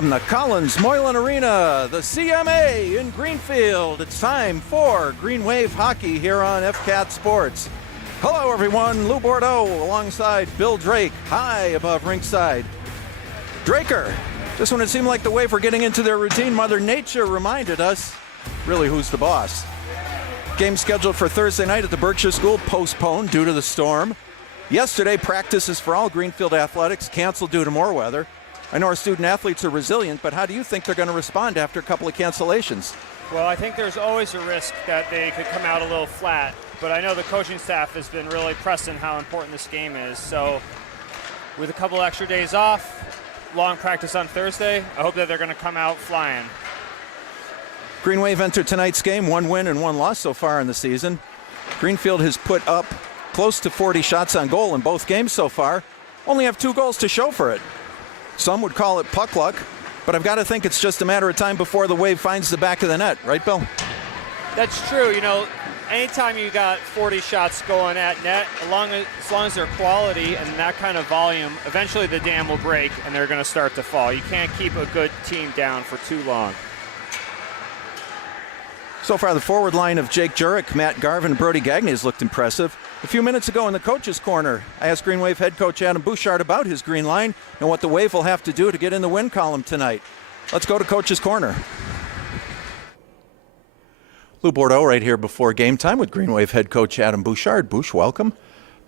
From the Collins Moylan Arena, the CMA in Greenfield, it's time for Greenwave Hockey here on FCAT Sports. Hello everyone, Lou Bordeaux alongside Bill Drake, high above rinkside. Draker, just when it seemed like the Wave were getting into their routine, Mother Nature reminded us, really, who's the boss? Game scheduled for Thursday night at the Berkshire School, postponed due to the storm. Yesterday, practices for all Greenfield athletics canceled due to more weather. I know our student athletes are resilient, but how do you think they're going to respond after a couple of cancellations? Well, I think there's always a risk that they could come out a little flat, but I know the coaching staff has been really pressing how important this game is. So with a couple extra days off, long practice on Thursday, I hope that they're going to come out flying. Greenwave entered tonight's game, 1 win and 1 loss so far in the season. Greenfield has put up close to 40 shots on goal in both games so far. Only have 2 goals to show for it. Some would call it puck luck, but I've got to think it's just a matter of time before the Wave finds the back of the net. Right, Bill? That's true. You know, anytime you got 40 shots going at net, as long as they're quality and that kind of volume, eventually the dam will break and they're going to start to fall. You can't keep a good team down for too long. So far, the forward line of Jake Jurek, Matt Garvin, and Brody Gagne has looked impressive. A few minutes ago in the coach's corner, I asked Greenwave head coach Adam Bouchard about his green line and what the Wave will have to do to get in the win column tonight. Let's go to coach's corner. Lou Bordeaux right here before game time with Greenwave head coach Adam Bouchard. Bouch, welcome.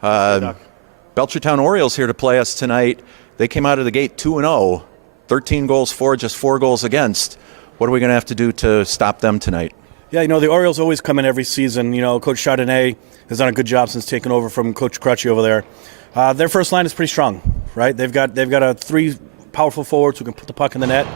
Belchertown Orioles here to play us tonight. They came out of the gate 2-0, 13 goals for, just 4 goals against. What are we going to have to do to stop them tonight? Yeah, you know, the Orioles always come in every season. You know, Coach Chardonnay has done a good job since taking over from Coach Crutchy over there. Their first line is pretty strong, right? They've got 3 powerful forwards who can put the puck in the net.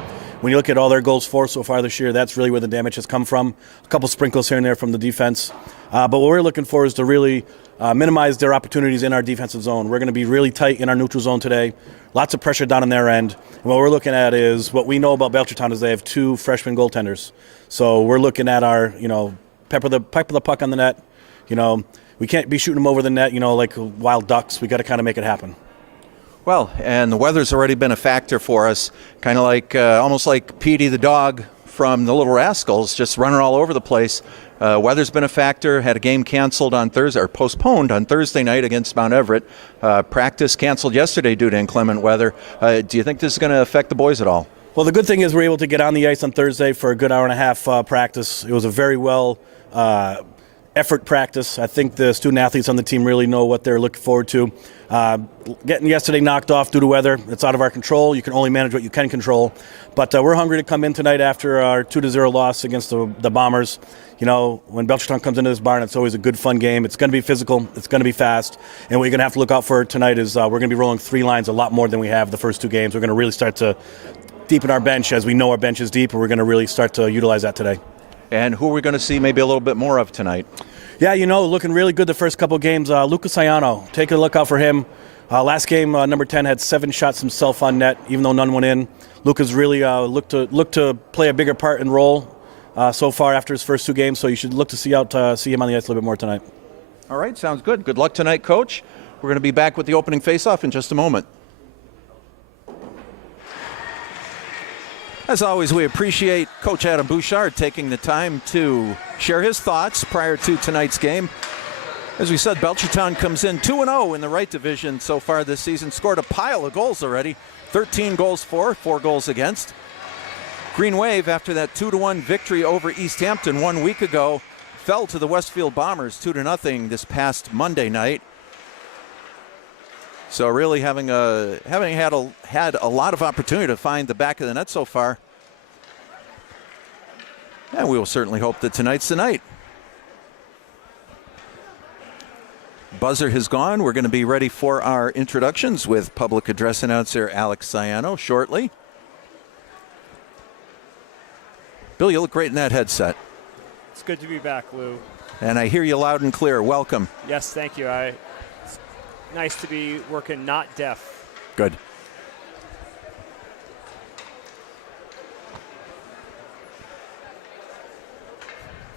When you look at all their goals for so far this year, that's really where the damage has come from. A couple sprinkles here and there from the defense. But what we're looking for is to really minimize their opportunities in our defensive zone. We're going to be really tight in our neutral zone today. Lots of pressure down on their end. And what we're looking at is what we know about Belchertown is they have 2 freshman goaltenders. So we're looking at our, pepper the puck on the net. We can't be shooting them over the net, like wild ducks. We got to kind of make it happen. Well, and the weather's already been a factor for us, kind of like almost like Petey the dog from the Little Rascals, just running all over the place. Weather's been a factor. Had a game canceled on Thursday, or postponed on Thursday night against Mount Everett. Practice canceled yesterday due to inclement weather. Do you think this is going to affect the boys at all? Well, the good thing is we're able to get on the ice on Thursday for a good hour and a half practice. It was a very well effort practice. I think the student athletes on the team really know what they're looking forward to. Getting yesterday knocked off due to weather, it's out of our control. You can only manage what you can control. But we're hungry to come in tonight after our 2-0 loss against the Bombers. When Belchertown comes into this barn, it's always a good, fun game. It's going to be physical. It's going to be fast. And what you're going to have to look out for tonight is we're going to be rolling 3 lines a lot more than we have the first 2 games. We're going to really start to deepen our bench as we know our bench is deep, and we're going to really start to utilize that today. And who are we going to see maybe a little bit more of tonight? Yeah, looking really good the first couple games. Lucas Ayano, take a look out for him. Last game, number 10 had 7 shots himself on net, even though none went in. Lucas really looked to play a bigger part and role so far after his first 2 games, so you should look to see him on the ice a little bit more tonight. All right, sounds good. Good luck tonight, Coach. We're going to be back with the opening faceoff in just a moment. As always, we appreciate Coach Adam Bouchard taking the time to share his thoughts prior to tonight's game. As we said, Belchertown comes in 2-0 in the right division so far this season, scored a pile of goals already, 13 goals for, 4 goals against. Greenwave, after that 2-1 victory over East Hampton 1 week ago, fell to the Westfield Bombers 2-0 this past Monday night. So really having had a lot of opportunity to find the back of the net so far. And we will certainly hope that tonight's the night. Buzzer has gone. We're going to be ready for our introductions with public address announcer Alex Ciano shortly. Bill, you look great in that headset. It's good to be back, Lou. And I hear you loud and clear. Welcome. Yes, thank you. It's nice to be working not deaf. Good.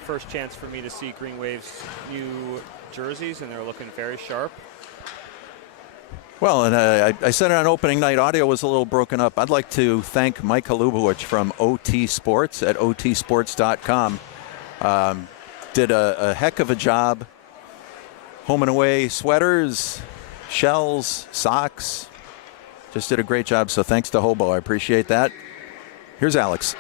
First chance for me to see Greenwave's new jerseys, and they're looking very sharp. Well, and I said it on opening night, audio was a little broken up. I'd like to thank Mike Halubowicz from OT Sports at otsports.com. Did a heck of a job. Home and away sweaters, shells, socks. Just did a great job, so thanks to Hobo. I appreciate that. Here's Alex.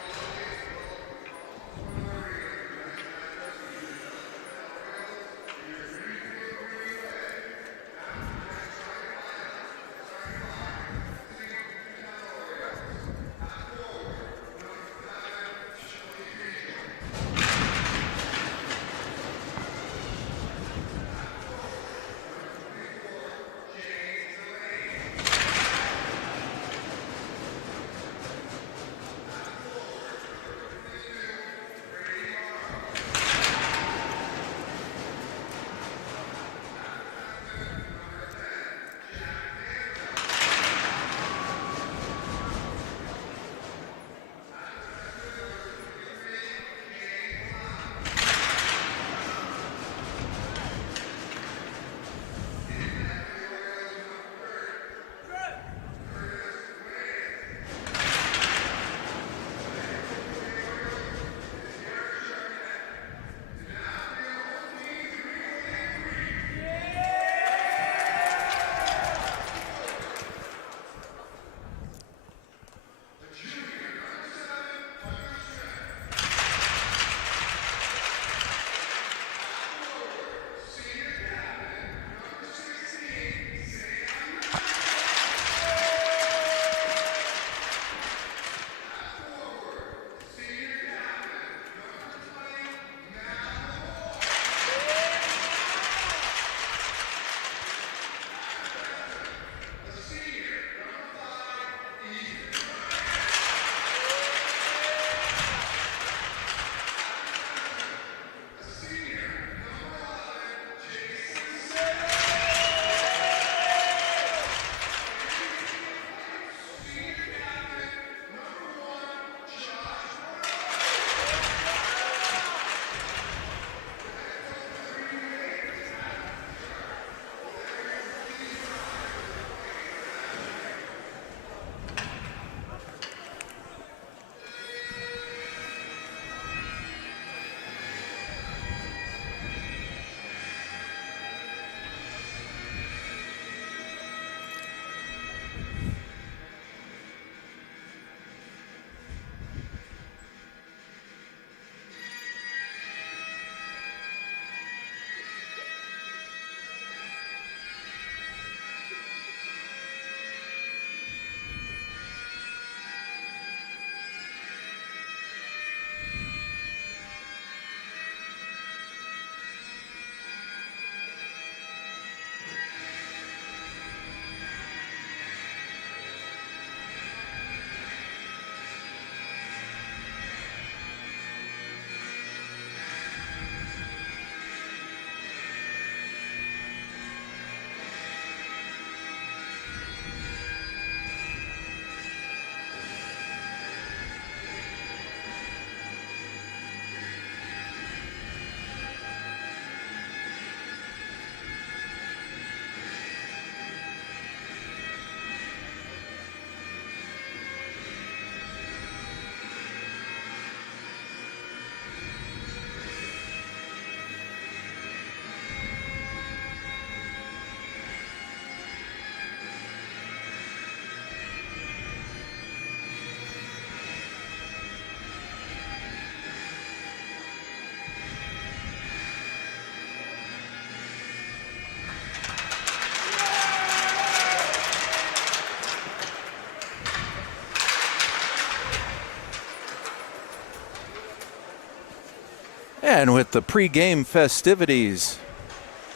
And with the pregame festivities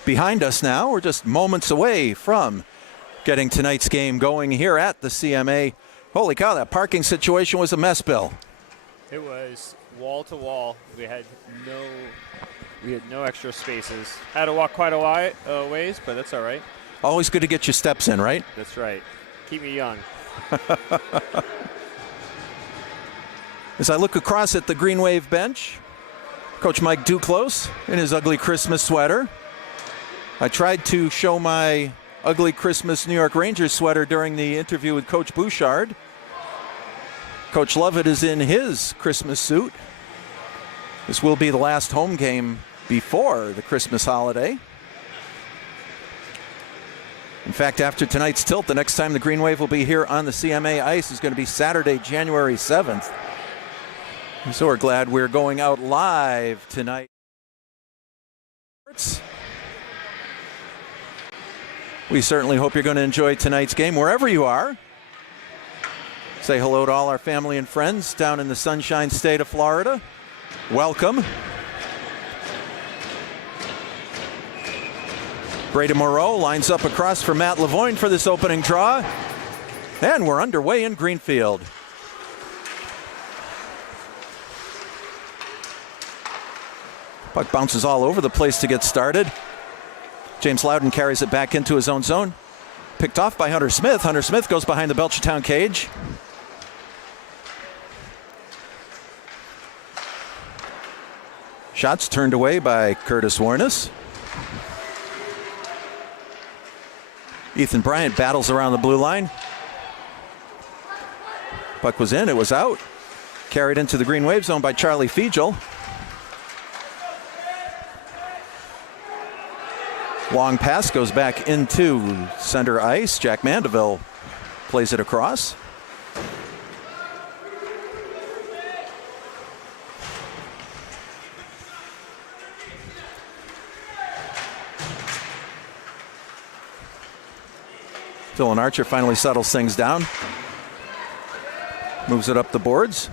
behind us now, we're just moments away from getting tonight's game going here at the CMA. Holy cow, that parking situation was a mess, Bill. It was wall to wall. We had no extra spaces. Had to walk quite a ways, but that's all right. Always good to get your steps in, right? That's right. Keep me young. As I look across at the Greenwave bench, Coach Mike Duclos in his ugly Christmas sweater. I tried to show my ugly Christmas New York Rangers sweater during the interview with Coach Bouchard. Coach Lovett is in his Christmas suit. This will be the last home game before the Christmas holiday. In fact, after tonight's tilt, the next time the Greenwave will be here on the CMA ice is going to be Saturday, January 7th. So we're glad we're going out live tonight. We certainly hope you're going to enjoy tonight's game wherever you are. Say hello to all our family and friends down in the Sunshine State of Florida. Welcome. Brady Moreau lines up across for Matt Lavoine for this opening draw. And we're underway in Greenfield. Puck bounces all over the place to get started. James Loudon carries it back into his own zone. Picked off by Hunter Smith. Hunter Smith goes behind the Belchertown cage. Shots turned away by Curtis Warnes. Ethan Bryant battles around the blue line. Puck was in, it was out. Carried into the Greenwave zone by Charlie Fiegel. Long pass goes back into center ice. Jack Mandeville plays it across. Dylan Archer finally settles things down. Moves it up the boards.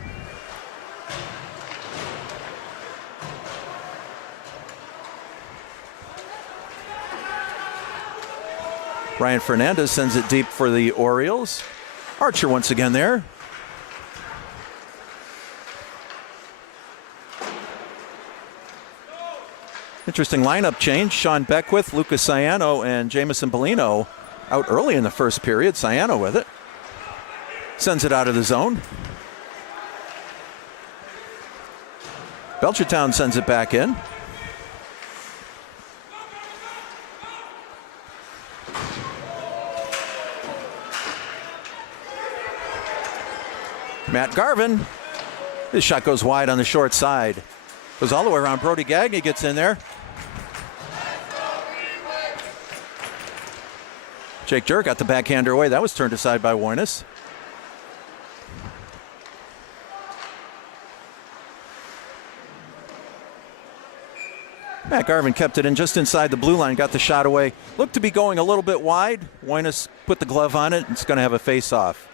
Ryan Fernandez sends it deep for the Orioles. Archer once again there. Interesting lineup change. Sean Beckwith, Lucas Ciano, and Jamison Bellino out early in the first period. Ciano with it. Sends it out of the zone. Belchertown sends it back in. Matt Garvin. His shot goes wide on the short side. Goes all the way around. Brody Gagné gets in there. Jake Jurk got the backhander away. That was turned aside by Warnes. Matt Garvin kept it in just inside the blue line, got the shot away. Looked to be going a little bit wide. Warnes put the glove on it. It's going to have a face-off.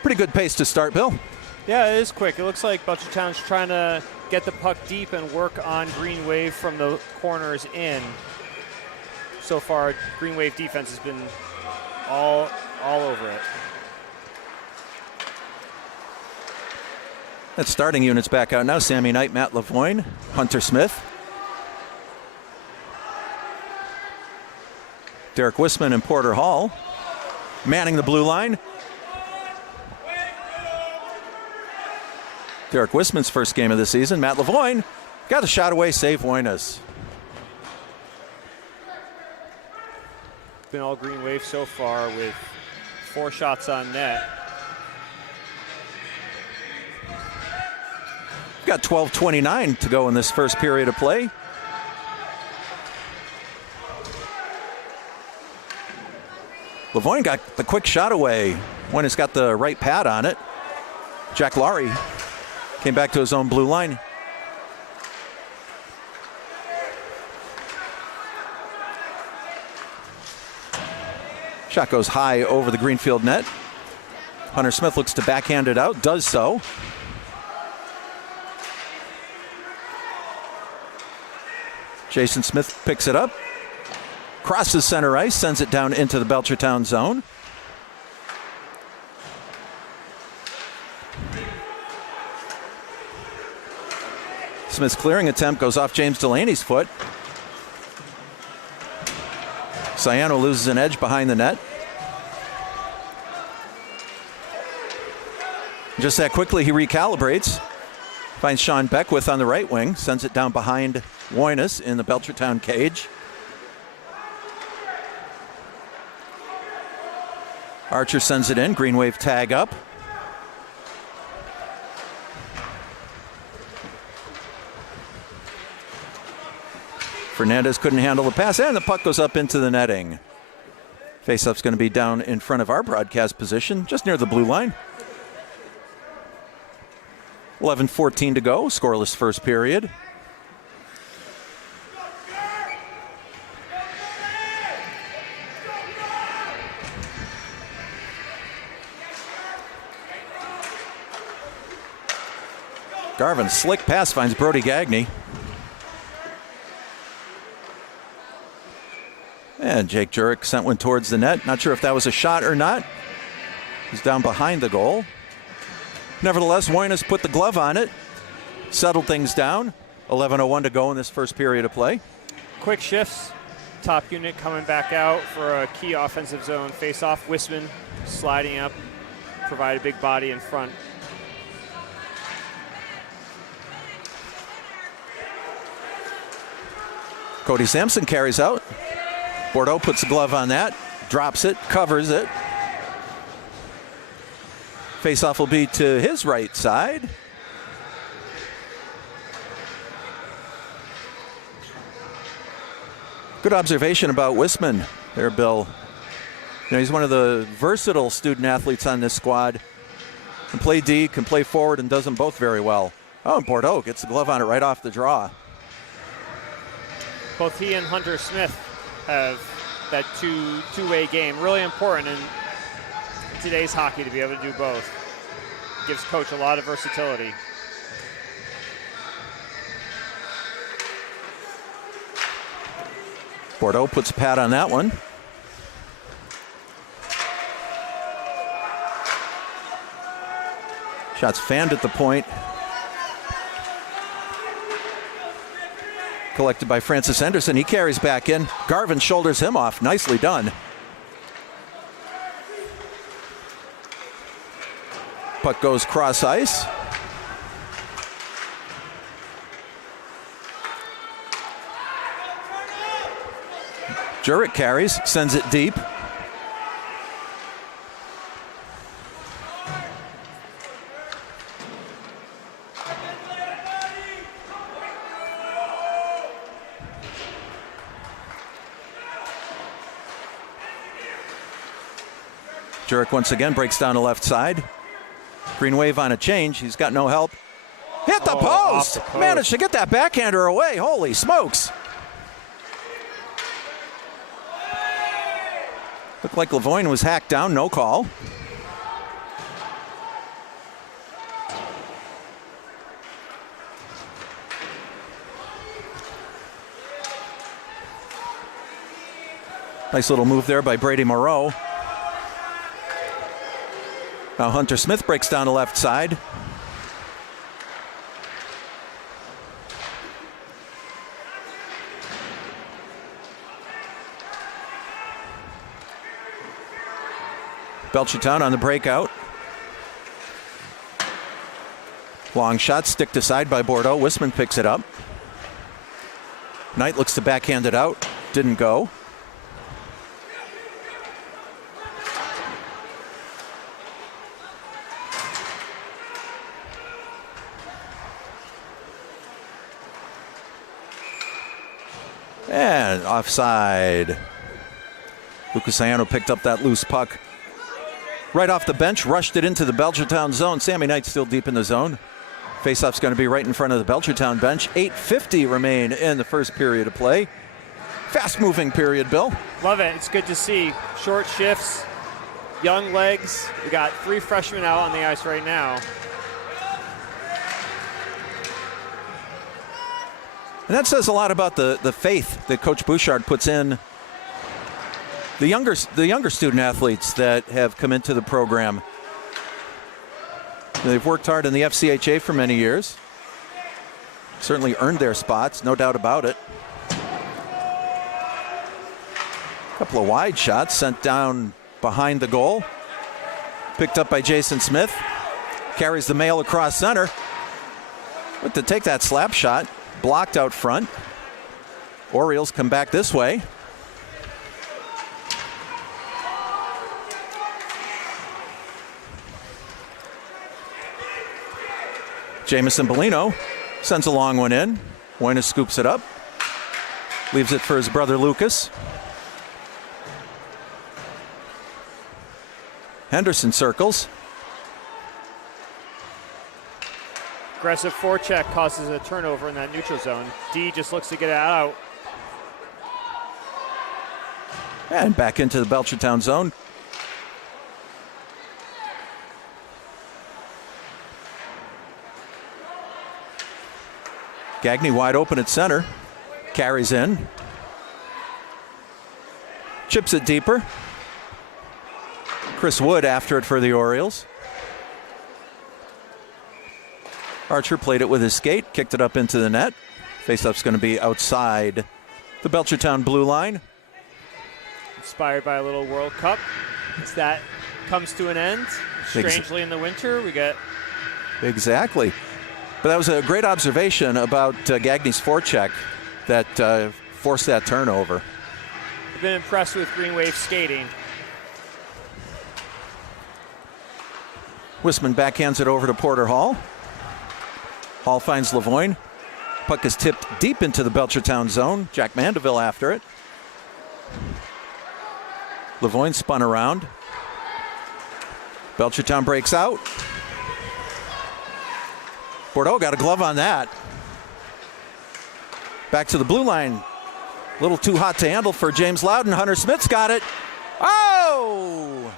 Pretty good pace to start, Bill. Yeah, it is quick. It looks like Belchertown's trying to get the puck deep and work on Greenwave from the corners in. So far, Greenwave defense has been all over it. That starting unit's back out now. Sammy Knight, Matt Lavoine, Hunter Smith. Derek Wisman and Porter Hall manning the blue line. Derek Wisman's first game of the season. Matt Lavoine got a shot away, save Warnes. Been all Greenwave so far with 4 shots on net. Got 12:29 to go in this first period of play. Lavoine got the quick shot away when it's got the right pad on it. Jack Laurie came back to his own blue line. Shot goes high over the Greenfield net. Hunter Smith looks to backhand it out, does so. Jason Smith picks it up, crosses center ice, sends it down into the Belchertown zone. Smith's clearing attempt goes off James Delaney's foot. Ciano loses an edge behind the net. Just that quickly he recalibrates. Finds Sean Beckwith on the right wing. Sends it down behind Warnes in the Belchertown cage. Archer sends it in. Greenwave tag up. Fernandez couldn't handle the pass, and the puck goes up into the netting. Faceoff's going to be down in front of our broadcast position, just near the blue line. 11:14 to go, scoreless first period. Garvin, slick pass, finds Brody Gagne. And Jake Jurek sent one towards the net. Not sure if that was a shot or not. He's down behind the goal. Nevertheless, Woynes put the glove on it, settled things down. 11:01 to go in this first period of play. Quick shifts. Top unit coming back out for a key offensive zone face-off. Wisman sliding up, provide a big body in front. Cody Sampson carries out. Bordeaux puts the glove on that, drops it, covers it. Faceoff will be to his right side. Good observation about Wisman there, Bill. You know, he's one of the versatile student athletes on this squad. Can play D, can play forward, and does them both very well. Oh, and Bordeaux gets the glove on it right off the draw. Both he and Hunter Smith have that two-way game. Really important in today's hockey to be able to do both. Gives coach a lot of versatility. Bordeaux puts a pad on that one. Shots fanned at the point. Collected by Francis Henderson. He carries back in. Garvin shoulders him off. Nicely done. Puck goes cross ice. Jurek carries, sends it deep. Jurek once again breaks down the left side. Greenwave on a change. He's got no help. Hit the post! Managed to get that backhander away. Holy smokes. Looked like Lavoine was hacked down. No call. Nice little move there by Brady Moreau. Now Hunter Smith breaks down the left side. Belchertown on the breakout. Long shot, stick to side by Bordeaux. Wisman picks it up. Knight looks to backhand it out. Didn't go. And offside. Lucas Ayano picked up that loose puck right off the bench, rushed it into the Belchertown zone. Sammy Knight still deep in the zone. Faceoff's going to be right in front of the Belchertown bench. 8:50 remain in the first period of play. Fast-moving period, Bill. Love it. It's good to see. Short shifts, young legs. We got 3 freshmen out on the ice right now. And that says a lot about the faith that Coach Bouchard puts in the younger student athletes that have come into the program. They've worked hard in the FCHA for many years. Certainly earned their spots, no doubt about it. A couple of wide shots sent down behind the goal. Picked up by Jason Smith. Carries the mail across center. Look to take that slap shot. Blocked out front. Orioles come back this way. Jamison Bellino sends a long one in. Moynes scoops it up. Leaves it for his brother Lucas. Henderson circles. Aggressive forecheck causes a turnover in that neutral zone. D just looks to get it out. And back into the Belchertown zone. Gagne wide open at center. Carries in. Chips it deeper. Chris Wood after it for the Orioles. Archer played it with his skate, kicked it up into the net. Faceup's going to be outside the Belchertown blue line. Inspired by a little World Cup. As that comes to an end, strangely in the winter, we get... Exactly. But that was a great observation about Gagne's forecheck that forced that turnover. I've been impressed with Greenwave skating. Wisman backhands it over to Porter Hall. Hall finds Lavoine. Puck is tipped deep into the Belchertown zone. Jack Mandeville after it. Lavoine spun around. Belchertown breaks out. Bordeaux got a glove on that. Back to the blue line. A little too hot to handle for James Loudon. Hunter Smith's got it. Oh!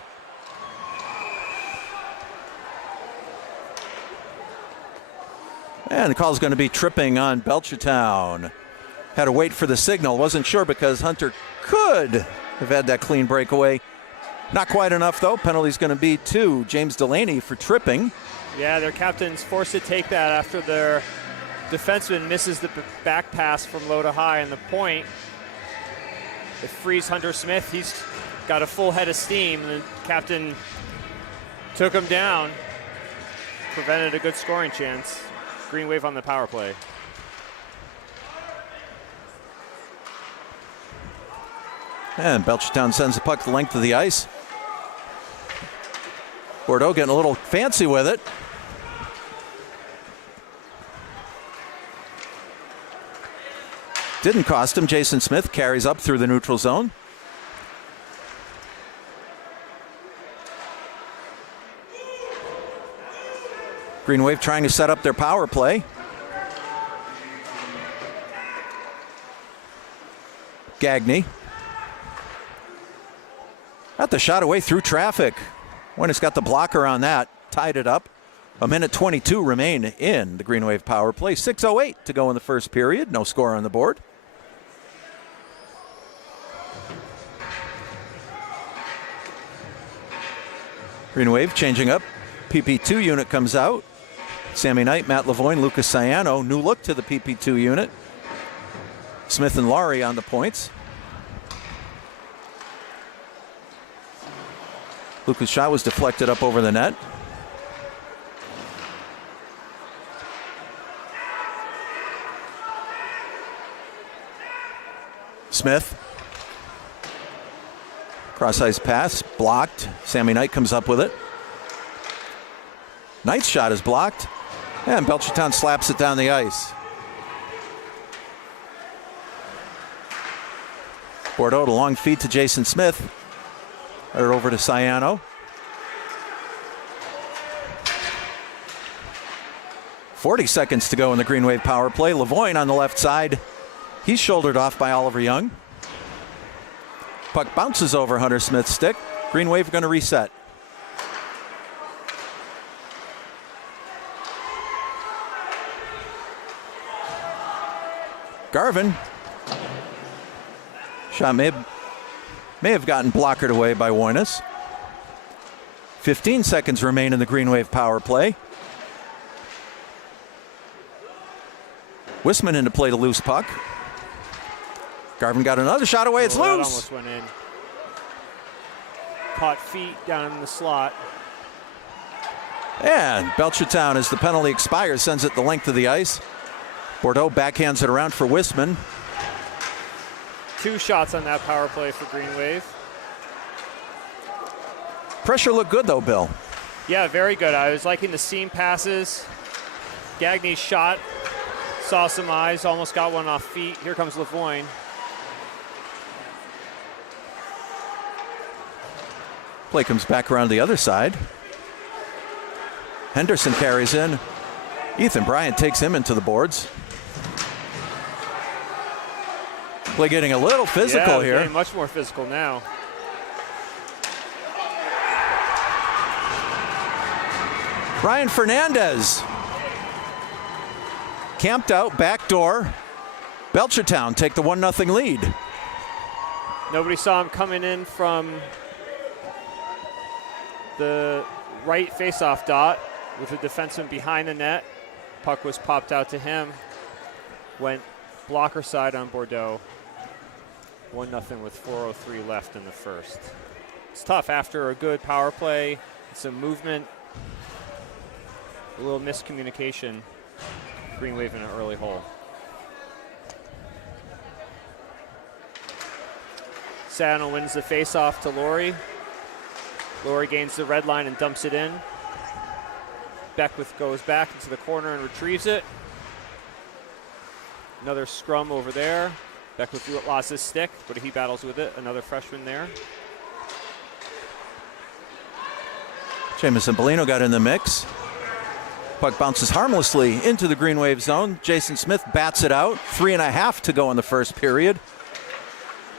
And the call is going to be tripping on Belchertown. Had to wait for the signal. Wasn't sure because Hunter could have had that clean breakaway. Not quite enough, though. Penalty's going to be to James Delaney for tripping. Yeah, their captain's forced to take that after their defenseman misses the back pass from low to high on the point. It frees Hunter Smith. He's got a full head of steam. And the captain took him down. Prevented a good scoring chance. Greenwave on the power play. And Belchertown sends the puck the length of the ice. Bordeaux getting a little fancy with it. Didn't cost him. Jason Smith carries up through the neutral zone. Greenwave trying to set up their power play. Gagne. Got the shot away through traffic. When it's got the blocker on that, tied it up. A minute 22 remain in the Greenwave power play. 6:08 to go in the first period. No score on the board. Greenwave changing up. PP2 unit comes out. Sammy Knight, Matt Lavoine, Lucas Ciano. New look to the PP2 unit. Smith and Laurie on the points. Lucas' shot was deflected up over the net. Smith. Cross-ice pass, blocked. Sammy Knight comes up with it. Knight's shot is blocked. And Belchertown slaps it down the ice. Bordeaux, a long feed to Jason Smith. Or over to Ciano. 40 seconds to go in the Greenwave power play. Lavoine on the left side. He's shouldered off by Oliver Young. Puck bounces over Hunter Smith's stick. Greenwave going to reset. Garvin. Shot may have gotten blockered away by Woynes. 15 seconds remain in the Greenwave power play. Wisman in to play the loose puck. Garvin got another shot away. It's that loose. Almost went in. Caught feet down in the slot. And Belchertown, as the penalty expires, sends it the length of the ice. Bordeaux backhands it around for Wisman. 2 shots on that power play for Greenwave. Pressure looked good, though, Bill. Yeah, very good. I was liking the seam passes. Gagne's shot saw some eyes, almost got one off feet. Here comes Lavoine. Play comes back around the other side. Henderson carries in. Ethan Bryant takes him into the boards. Play getting a little physical here. Getting much more physical now. Ryan Fernandez camped out, backdoor. Belchertown take the 1-0 lead. Nobody saw him coming in from the right faceoff dot with the defenseman behind the net. Puck was popped out to him. Went blocker side on Bordeaux. 1-0 with 4:03 left in the first. It's tough after a good power play, some movement, a little miscommunication. Greenwave in an early hole. Sano wins the faceoff to Laurie. Laurie gains the red line and dumps it in. Beckwith goes back into the corner and retrieves it. Another scrum over there. Beckwith lost his stick, but he battles with it. Another freshman there. Jamison Bellino got in the mix. Puck bounces harmlessly into the Greenwave zone. Jason Smith bats it out. 3.5 to go in the first period.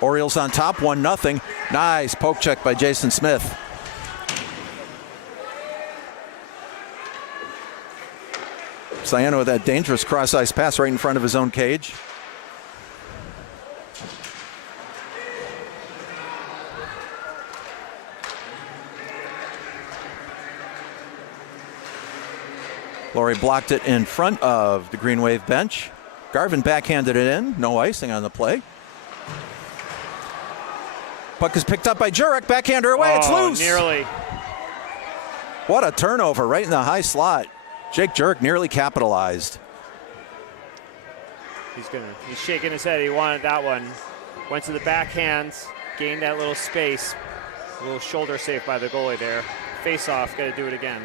Orioles on top, 1-0. Nice poke check by Jason Smith. Ciano with that dangerous cross-ice pass right in front of his own cage. Laurie blocked it in front of the Greenwave bench. Garvin backhanded it in. No icing on the play. Puck is picked up by Jurek. Backhander away. It's loose. Nearly. What a turnover right in the high slot. Jake Jurek nearly capitalized. He's shaking his head. He wanted that one. Went to the backhand. Gained that little space. A little shoulder save by the goalie there. Face off. Got to do it again.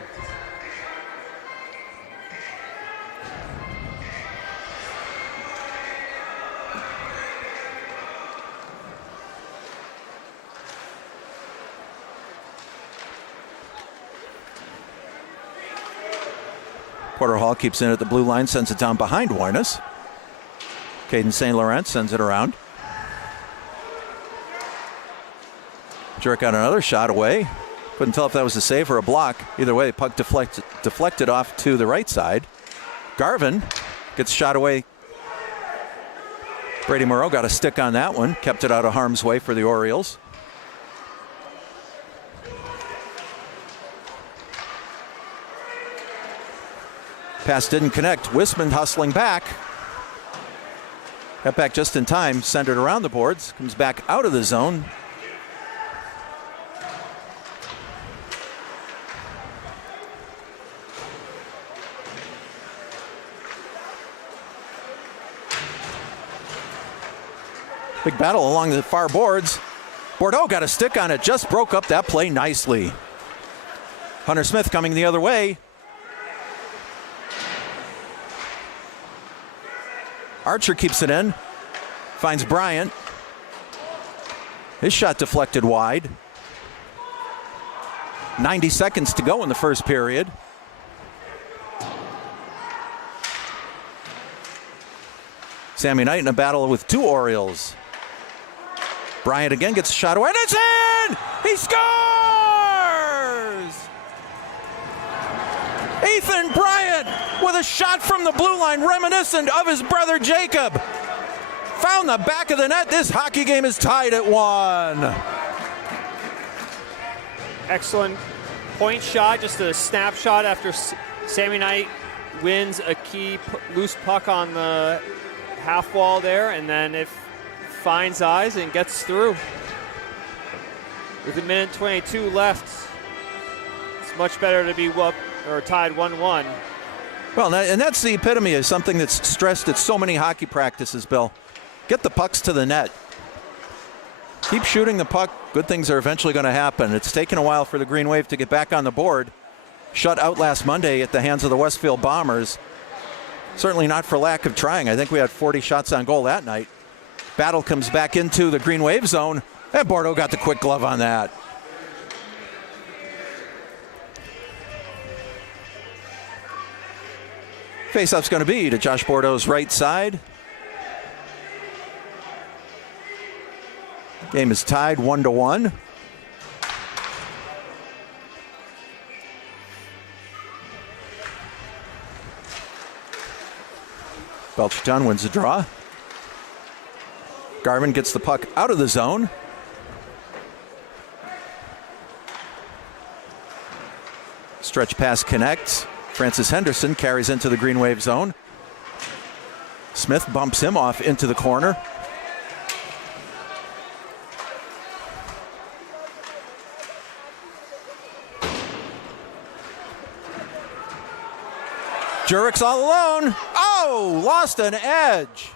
Porter Hall keeps in at the blue line, sends it down behind Warnes. Caden St. Laurent sends it around. Jurek got another shot away. Couldn't tell if that was a save or a block. Either way, puck deflected off to the right side. Garvin gets shot away. Brady Moreau got a stick on that one. Kept it out of harm's way for the Orioles. Pass didn't connect. Wisman hustling back. Got back just in time. Sent it around the boards. Comes back out of the zone. Big battle along the far boards. Bordeaux got a stick on it. Just broke up that play nicely. Hunter Smith coming the other way. Archer keeps it in, finds Bryant. His shot deflected wide. 90 seconds to go in the first period. Sammy Knight in a battle with two Orioles. Bryant again gets a shot away, and it's in! He scores! Ethan Bryant with a shot from the blue line reminiscent of his brother Jacob. Found the back of the net. This hockey game is tied at 1. Excellent point shot, just a snapshot after Sammy Knight wins a key loose puck on the half wall there, and then it finds eyes and gets through. With a minute 22 left, it's much better to be tied 1-1. Well, and that's the epitome of something that's stressed at so many hockey practices, Bill. Get the pucks to the net. Keep shooting the puck. Good things are eventually going to happen. It's taken a while for the Greenwave to get back on the board. Shut out last Monday at the hands of the Westfield Bombers. Certainly not for lack of trying. I think we had 40 shots on goal that night. Battle comes back into the Greenwave zone, and Bordeaux got the quick glove on that. Face-off's going to be to Josh Bordeaux's right side. Game is tied 1-1. Belchertown wins the draw. Garvin gets the puck out of the zone. Stretch pass connects. Francis Henderson carries into the Greenwave zone. Smith bumps him off into the corner. Jurek's all alone. Oh, lost an edge.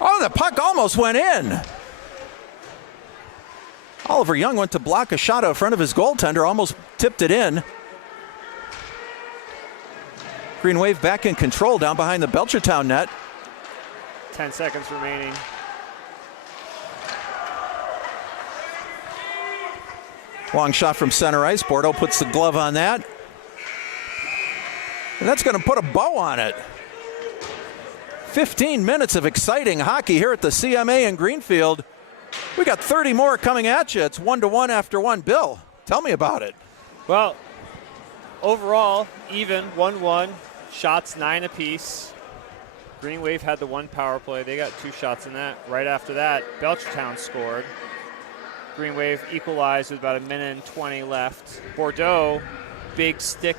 Oh, the puck almost went in. Oliver Young went to block a shot out front of his goaltender, almost tipped it in. Greenwave back in control down behind the Belchertown net. 10 seconds remaining. Long shot from center ice. Bordeaux puts the glove on that. And that's going to put a bow on it. 15 minutes of exciting hockey here at the CMA in Greenfield. We got 30 more coming at you. It's 1-1 after one. Bill, tell me about it. Well, overall, even 1-1. Shots 9 apiece. Greenwave had the one power play. They got 2 shots in that. Right after that, Belchertown scored. Greenwave equalized with about 1:20 left. Bordeaux, big stick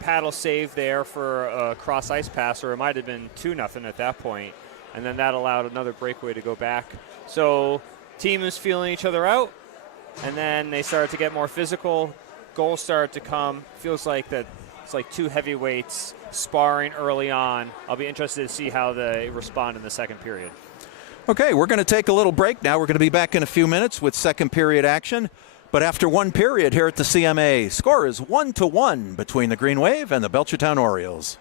paddle save there for a cross ice pass, or it might have been 2-0 at that point. And then that allowed another breakaway to go back. So team was feeling each other out, and then they started to get more physical. Goals started to come. Feels like that it's like 2 heavyweights sparring early on. I'll be interested to see how they respond in the second period. Okay, we're going to take a little break now. We're going to be back in a few minutes with second period action. But after one period here at the CMA, score is 1-1 between the Greenwave and the Belchertown Orioles.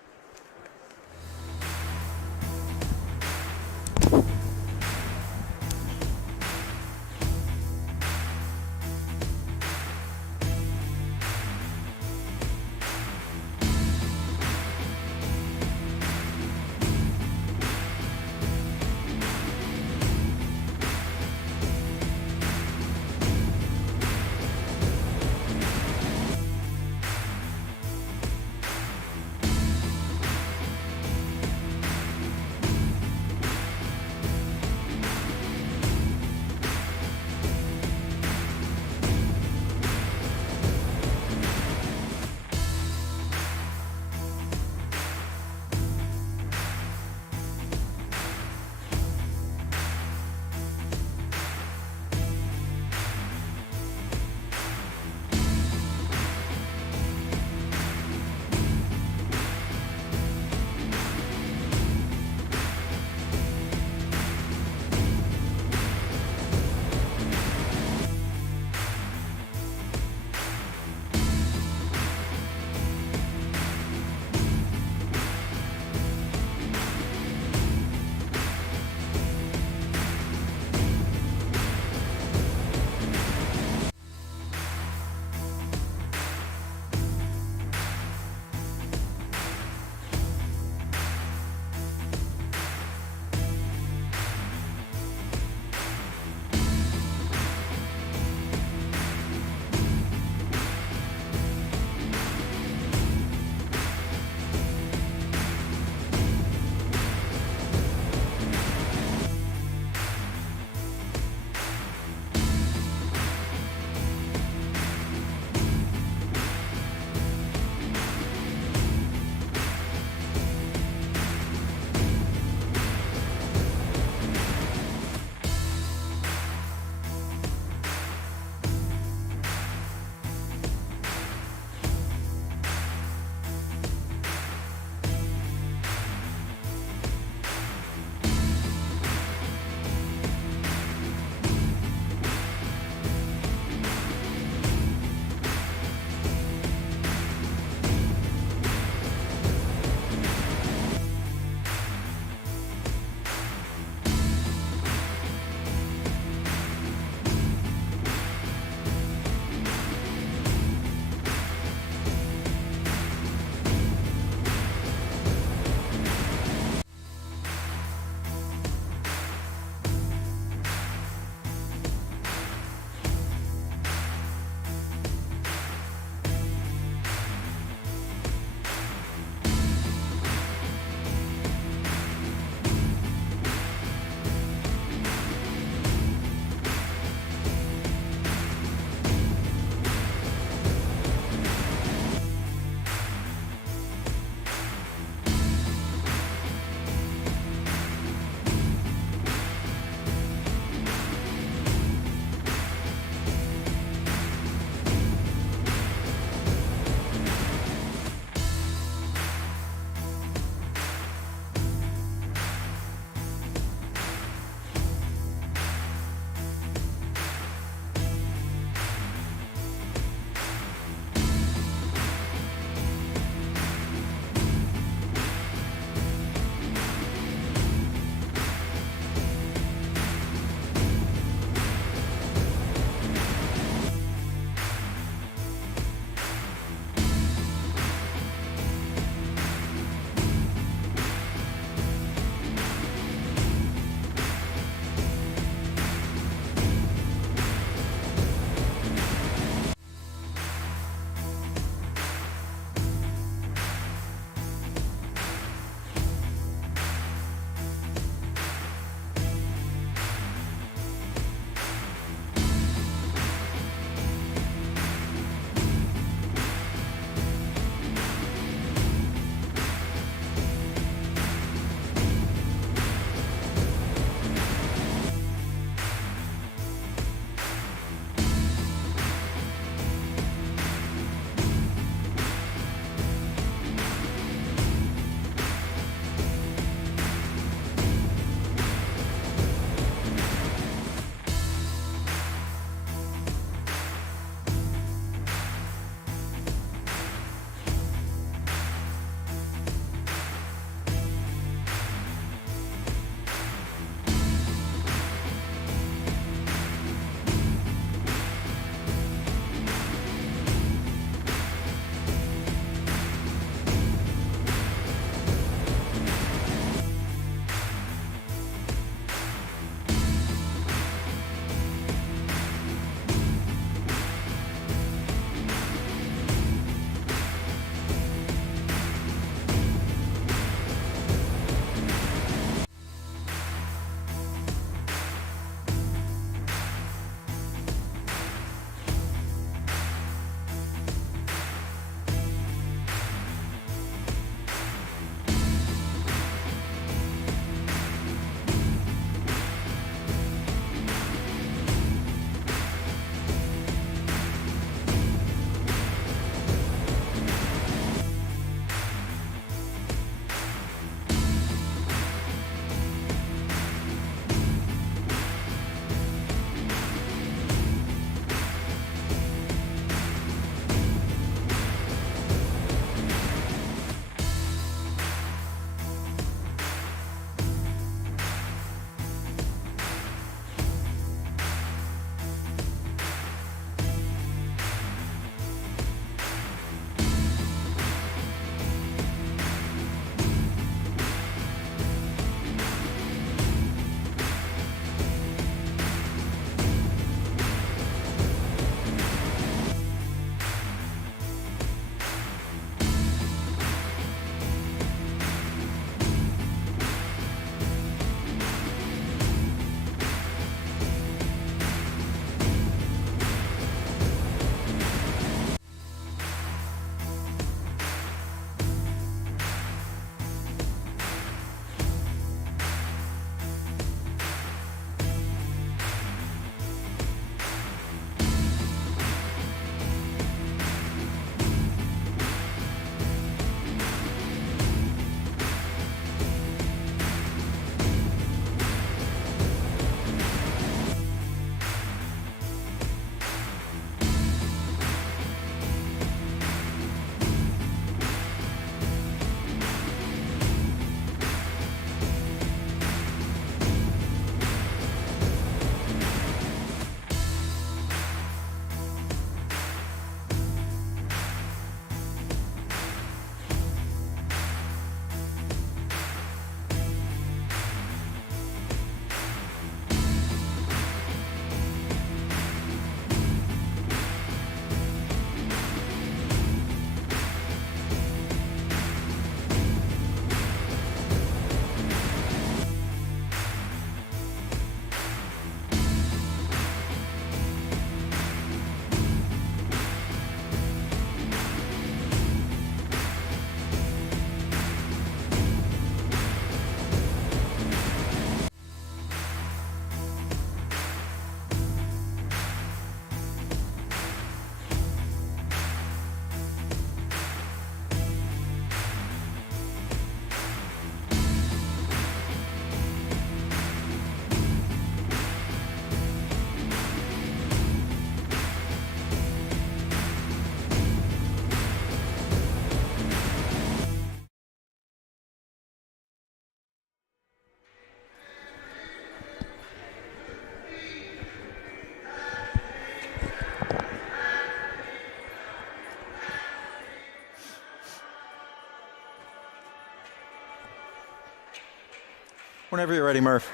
Whenever you're ready, Murph.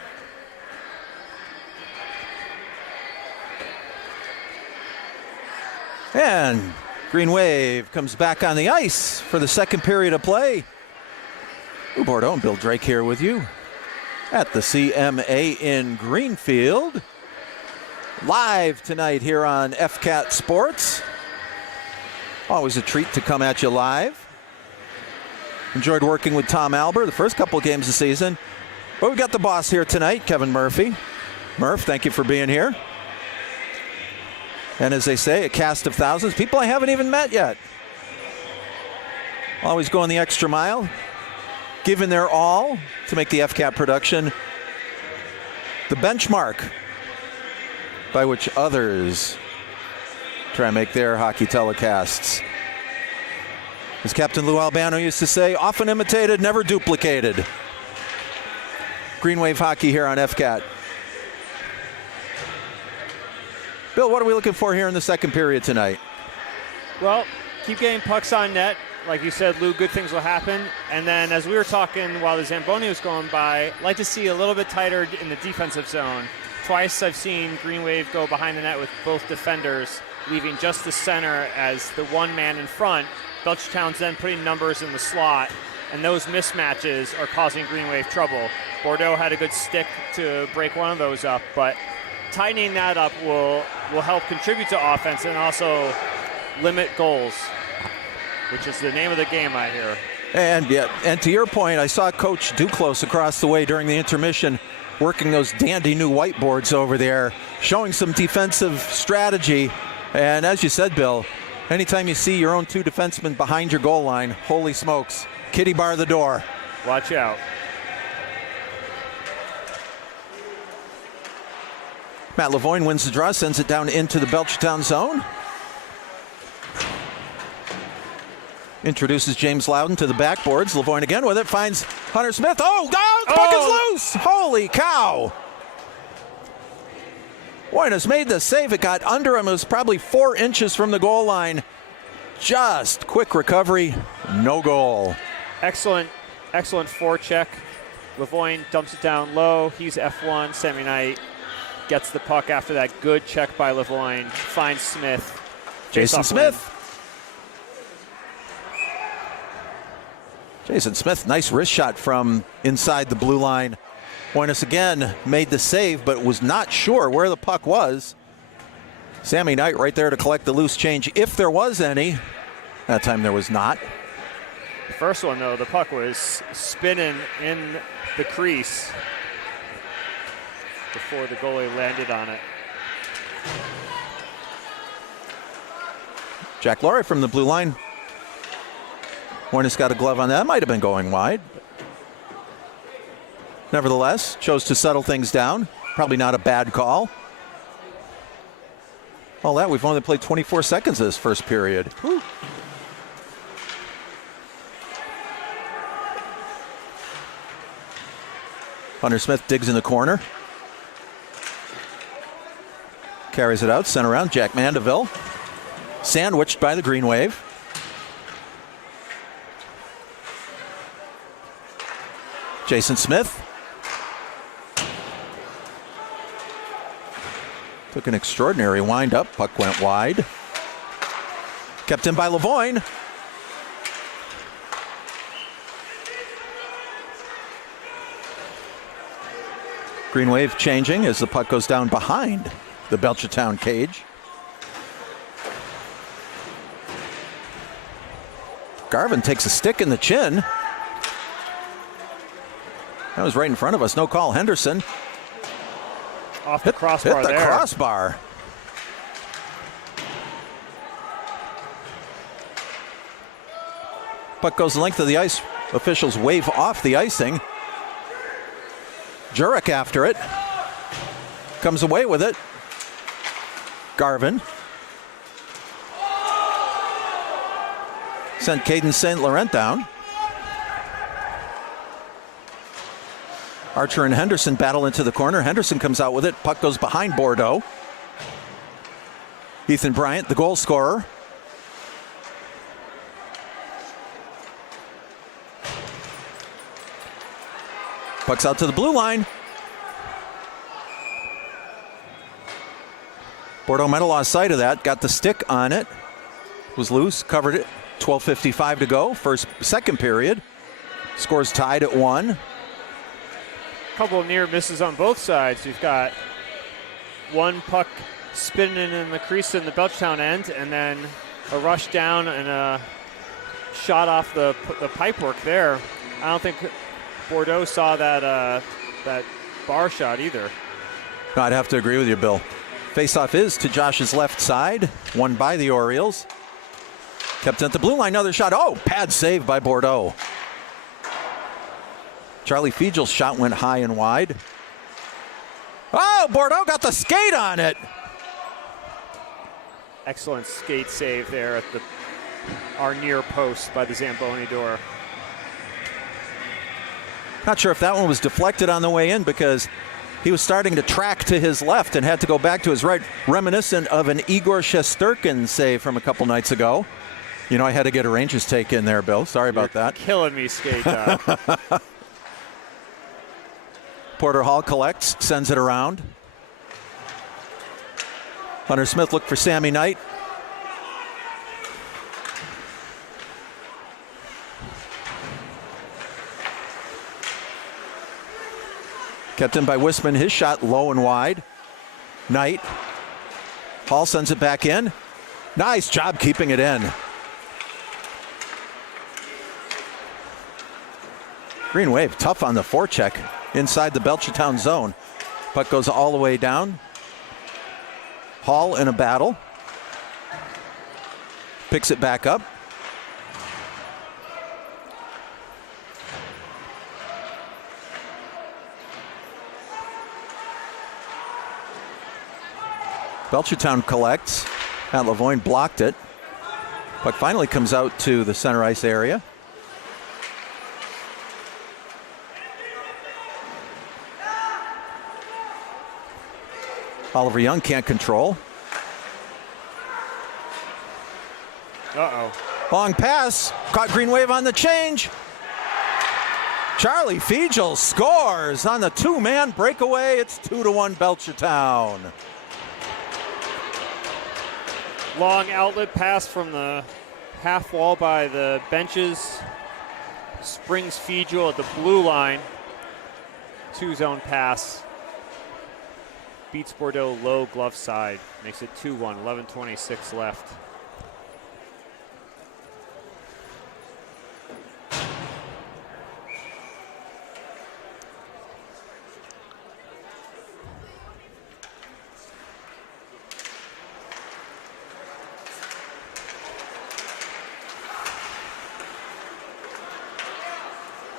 And Greenwave comes back on the ice for the second period of play. Lou Bordeaux and Bill Drake here with you at the CMA in Greenfield. Live tonight here on FCAT Sports. Always a treat to come at you live. Enjoyed working with Tom Albert the first couple of games of the season. But we got the boss here tonight, Kevin Murphy. Murph, thank you for being here. And as they say, a cast of thousands. People I haven't even met yet. Always going the extra mile. Giving their all to make the FCAT production the benchmark by which others try and make their hockey telecasts. As Captain Lou Albano used to say, often imitated, never duplicated. Greenwave hockey here on FCAT. Bill, what are we looking for here in the second period tonight? Well, keep getting pucks on net. Like you said, Lou, good things will happen. And then as we were talking while the Zamboni was going by, I'd like to see a little bit tighter in the defensive zone. Twice I've seen Greenwave go behind the net with both defenders, leaving just the center as the one man in front. Belchertown's then putting numbers in the slot, and those mismatches are causing Greenwave trouble. Bordeaux had a good stick to break one of those up, but tightening that up will help contribute to offense and also limit goals, which is the name of the game, I hear. And to your point, I saw Coach Duclos across the way during the intermission working those dandy new whiteboards over there, showing some defensive strategy. And as you said, Bill, anytime you see your own two defensemen behind your goal line, holy smokes, kitty bar the door. Watch out. Matt Lavoine wins the draw, sends it down into the Belchertown zone. Introduces James Loudon to the backboards. Lavoine again with it, finds Hunter Smith. The puck is loose! Holy cow! Boynes made the save. It got under him. It was probably 4 inches from the goal line. Just quick recovery, no goal. Excellent forecheck. Lavoine dumps it down low. He's F1. Sammy Knight gets the puck after that good check by Lavoine. Finds Smith. Jason Smith. Jason Smith, nice wrist shot from inside the blue line. Boynes again made the save, but was not sure where the puck was. Sammy Knight right there to collect the loose change, if there was any. That time there was not. The first one, though, the puck was spinning in the crease before the goalie landed on it. Jack Laurie from the blue line. Boynes got a glove on that. Might have been going wide. Nevertheless, chose to settle things down. Probably not a bad call. All that, we've only played 24 seconds this first period. Whew. Hunter Smith digs in the corner. Carries it out, sent around. Jack Mandeville. Sandwiched by the Greenwave. Jason Smith. Took an extraordinary wind-up. Puck went wide. Kept in by Lavoine. Greenwave changing as the puck goes down behind the Belchertown cage. Garvin takes a stick in the chin. That was right in front of us. No call. Henderson. Off the crossbar hit the there. Crossbar. Puck goes the length of the ice. Officials wave off the icing. Jurek after it. Comes away with it. Garvin. Sent Caden St. Laurent down. Archer and Henderson battle into the corner. Henderson comes out with it. Puck goes behind Bordeaux. Ethan Bryant, the goal scorer. Puck's out to the blue line. Bordeaux might have lost sight of that. Got the stick on it. Was loose, covered it. 12:55 to go. Second period. Scores tied at 1. Couple of near misses on both sides. You've got one puck spinning in the crease in the Belchertown end, and then a rush down and a shot off the pipework there. I don't think Bordeaux saw that bar shot either. No, I'd have to agree with you, Bill. Faceoff is to Josh's left side, won by the Orioles. Kept at the blue line, another shot. Oh, pad save by Bordeaux. Charlie Fiegel's shot went high and wide. Oh, Bordeaux got the skate on it. Excellent skate save there at our near post by the Zamboni door. Not sure if that one was deflected on the way in because he was starting to track to his left and had to go back to his right, reminiscent of an Igor Shesterkin save from a couple nights ago. You know, I had to get a Rangers take in there, Bill. Sorry about that. Killing me, skate dog. Porter Hall collects, sends it around. Hunter Smith looked for Sammy Knight. Kept in by Wisman, his shot low and wide. Knight. Hall sends it back in. Nice job keeping it in. Greenwave tough on the forecheck inside the Belchertown zone. Puck goes all the way down. Hall in a battle. Picks it back up. Belchertown collects. Matt Lavoine blocked it. Puck finally comes out to the center ice area. Oliver Young can't control. Uh-oh. Long pass. Caught Greenwave on the change. Charlie Fiegel scores on the two-man breakaway. It's 2-1 Belchertown. Long outlet pass from the half wall by the benches. Springs Fiegel at the blue line. Two-zone pass. Beats Bordeaux low glove side. Makes it 2-1, 11:26 left.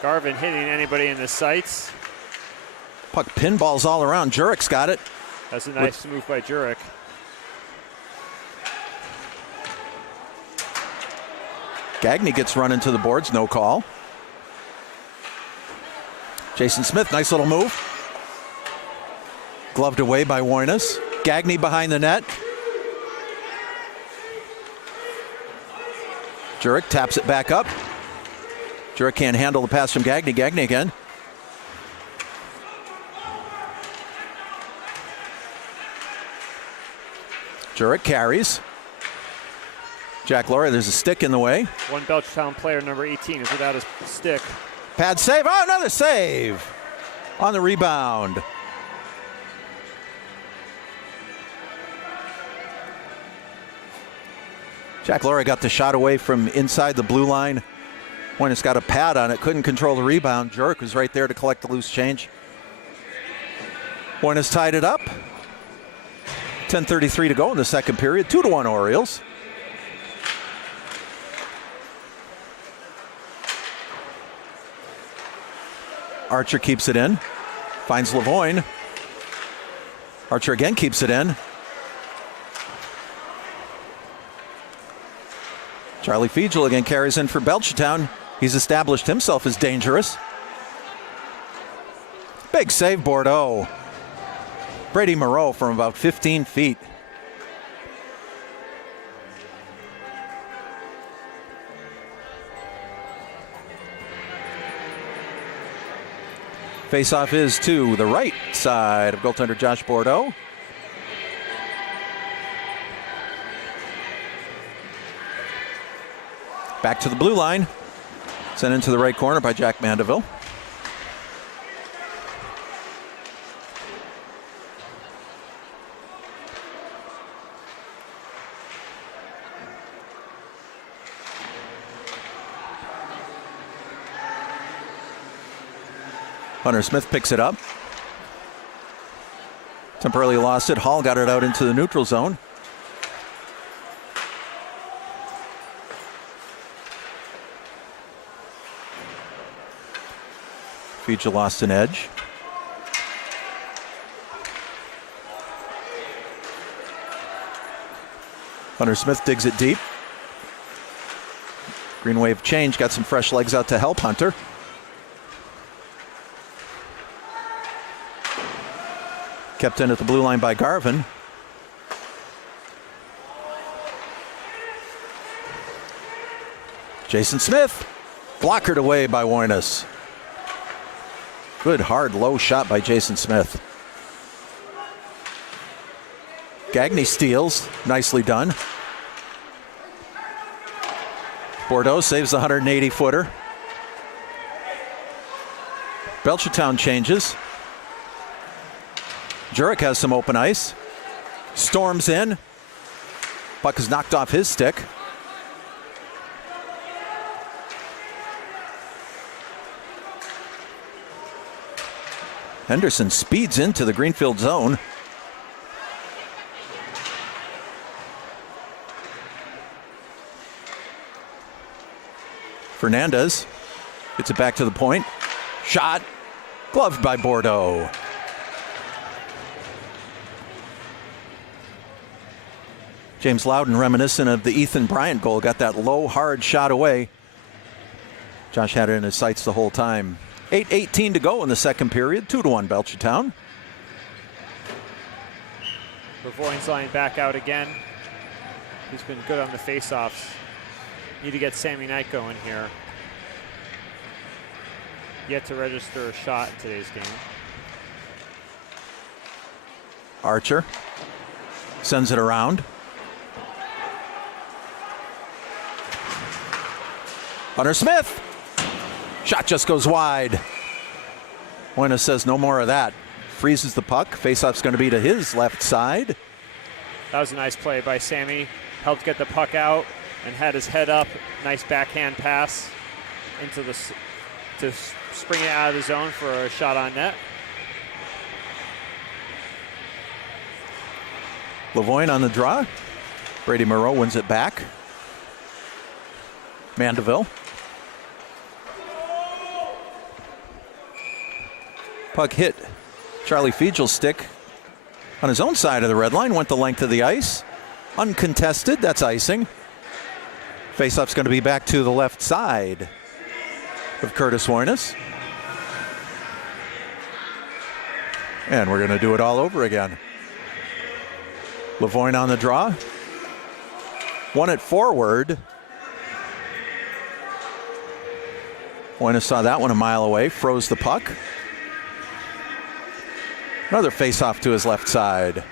Garvin hitting anybody in the sights. Puck pinballs all around. Jurek's got it. That's a nice move by Jurek. Gagne gets run into the boards, no call. Jason Smith, nice little move. Gloved away by Woinas. Gagne behind the net. Jurek taps it back up. Jurek can't handle the pass from Gagne. Gagne again. Jurek carries. Jack Laurie, there's a stick in the way. One Belchertown player, number 18, is without his stick. Pad save. Oh, another save on the rebound. Jack Laurie got the shot away from inside the blue line. When it's got a pad on it, couldn't control the rebound. Jurek was right there to collect the loose change. One has tied it up. 10:33 to go in the second period. 2-1 Orioles. Archer keeps it in. Finds Lavoine. Archer again keeps it in. Charlie Fiegel again carries in for Belchertown. He's established himself as dangerous. Big save, Bordeaux. Brady Moreau from about 15 feet. Face-off is to the right side of goaltender Josh Bordeaux. Back to the blue line. Sent into the right corner by Jack Mandeville. Hunter Smith picks it up. Temporarily lost it. Hall got it out into the neutral zone. Feature lost an edge. Hunter Smith digs it deep. Greenwave change, got some fresh legs out to help Hunter. Kept in at the blue line by Garvin. Jason Smith, blockered away by Woinas. Good hard low shot by Jason Smith. Gagne steals, nicely done. Bordeaux saves the 180-footer. Belchertown changes. Jurek has some open ice. Storms in. Puck is knocked off his stick. Henderson speeds into the Greenfield zone. Fernandez gets it back to the point. Shot, gloved by Bordeaux. James Loudon, reminiscent of the Ethan Bryant goal, got that low, hard shot away. Josh had it in his sights the whole time. 8:18 to go in the second period. 2-1 Belchertown. Lavoie's line back out again. He's been good on the faceoffs. Need to get Sammy Knight going here. Yet to register a shot in today's game. Archer sends it around. Hunter Smith. Shot just goes wide. Woinas says no more of that. Freezes the puck. Faceoff's going to be to his left side. That was a nice play by Sammy. Helped get the puck out and had his head up. Nice backhand pass into the to spring it out of the zone for a shot on net. Lavoie on the draw. Brady Moreau wins it back. Mandeville. Puck hit Charlie Fiegel's stick on his own side of the red line. Went the length of the ice. Uncontested. That's icing. Faceoff's going to be back to the left side of Curtis Woinas. And we're going to do it all over again. Lavoie on the draw. Won it forward. Woinas saw that one a mile away. Froze the puck. Another face-off to his left side.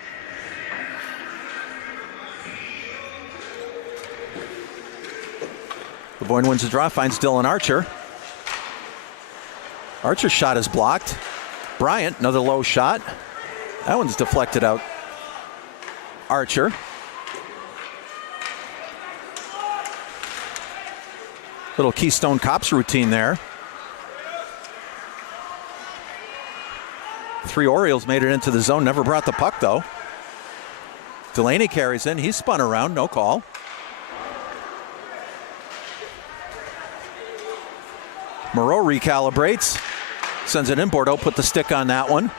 Lavoie wins the draw, finds Dylan Archer. Archer's shot is blocked. Bryant, another low shot. That one's deflected out. Archer. Little Keystone Cops routine there. 3 Orioles made it into the zone, never brought the puck though. Delaney carries in, he's spun around, no call. Moreau recalibrates, sends it in. Bordeaux put the stick on that one.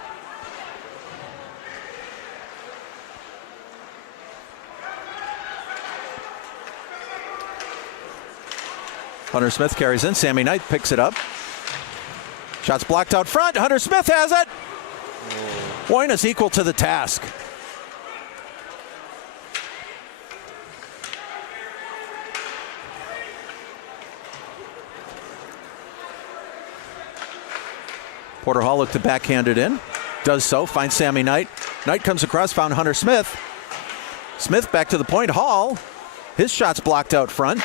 Hunter Smith carries in, Sammy Knight picks it up. Shots blocked out front, Hunter Smith has it. Woinas equal to the task. Porter Hall looked to backhand it in. Does so, finds Sammy Knight. Knight comes across, found Hunter Smith. Smith back to the point. Hall, his shot's blocked out front.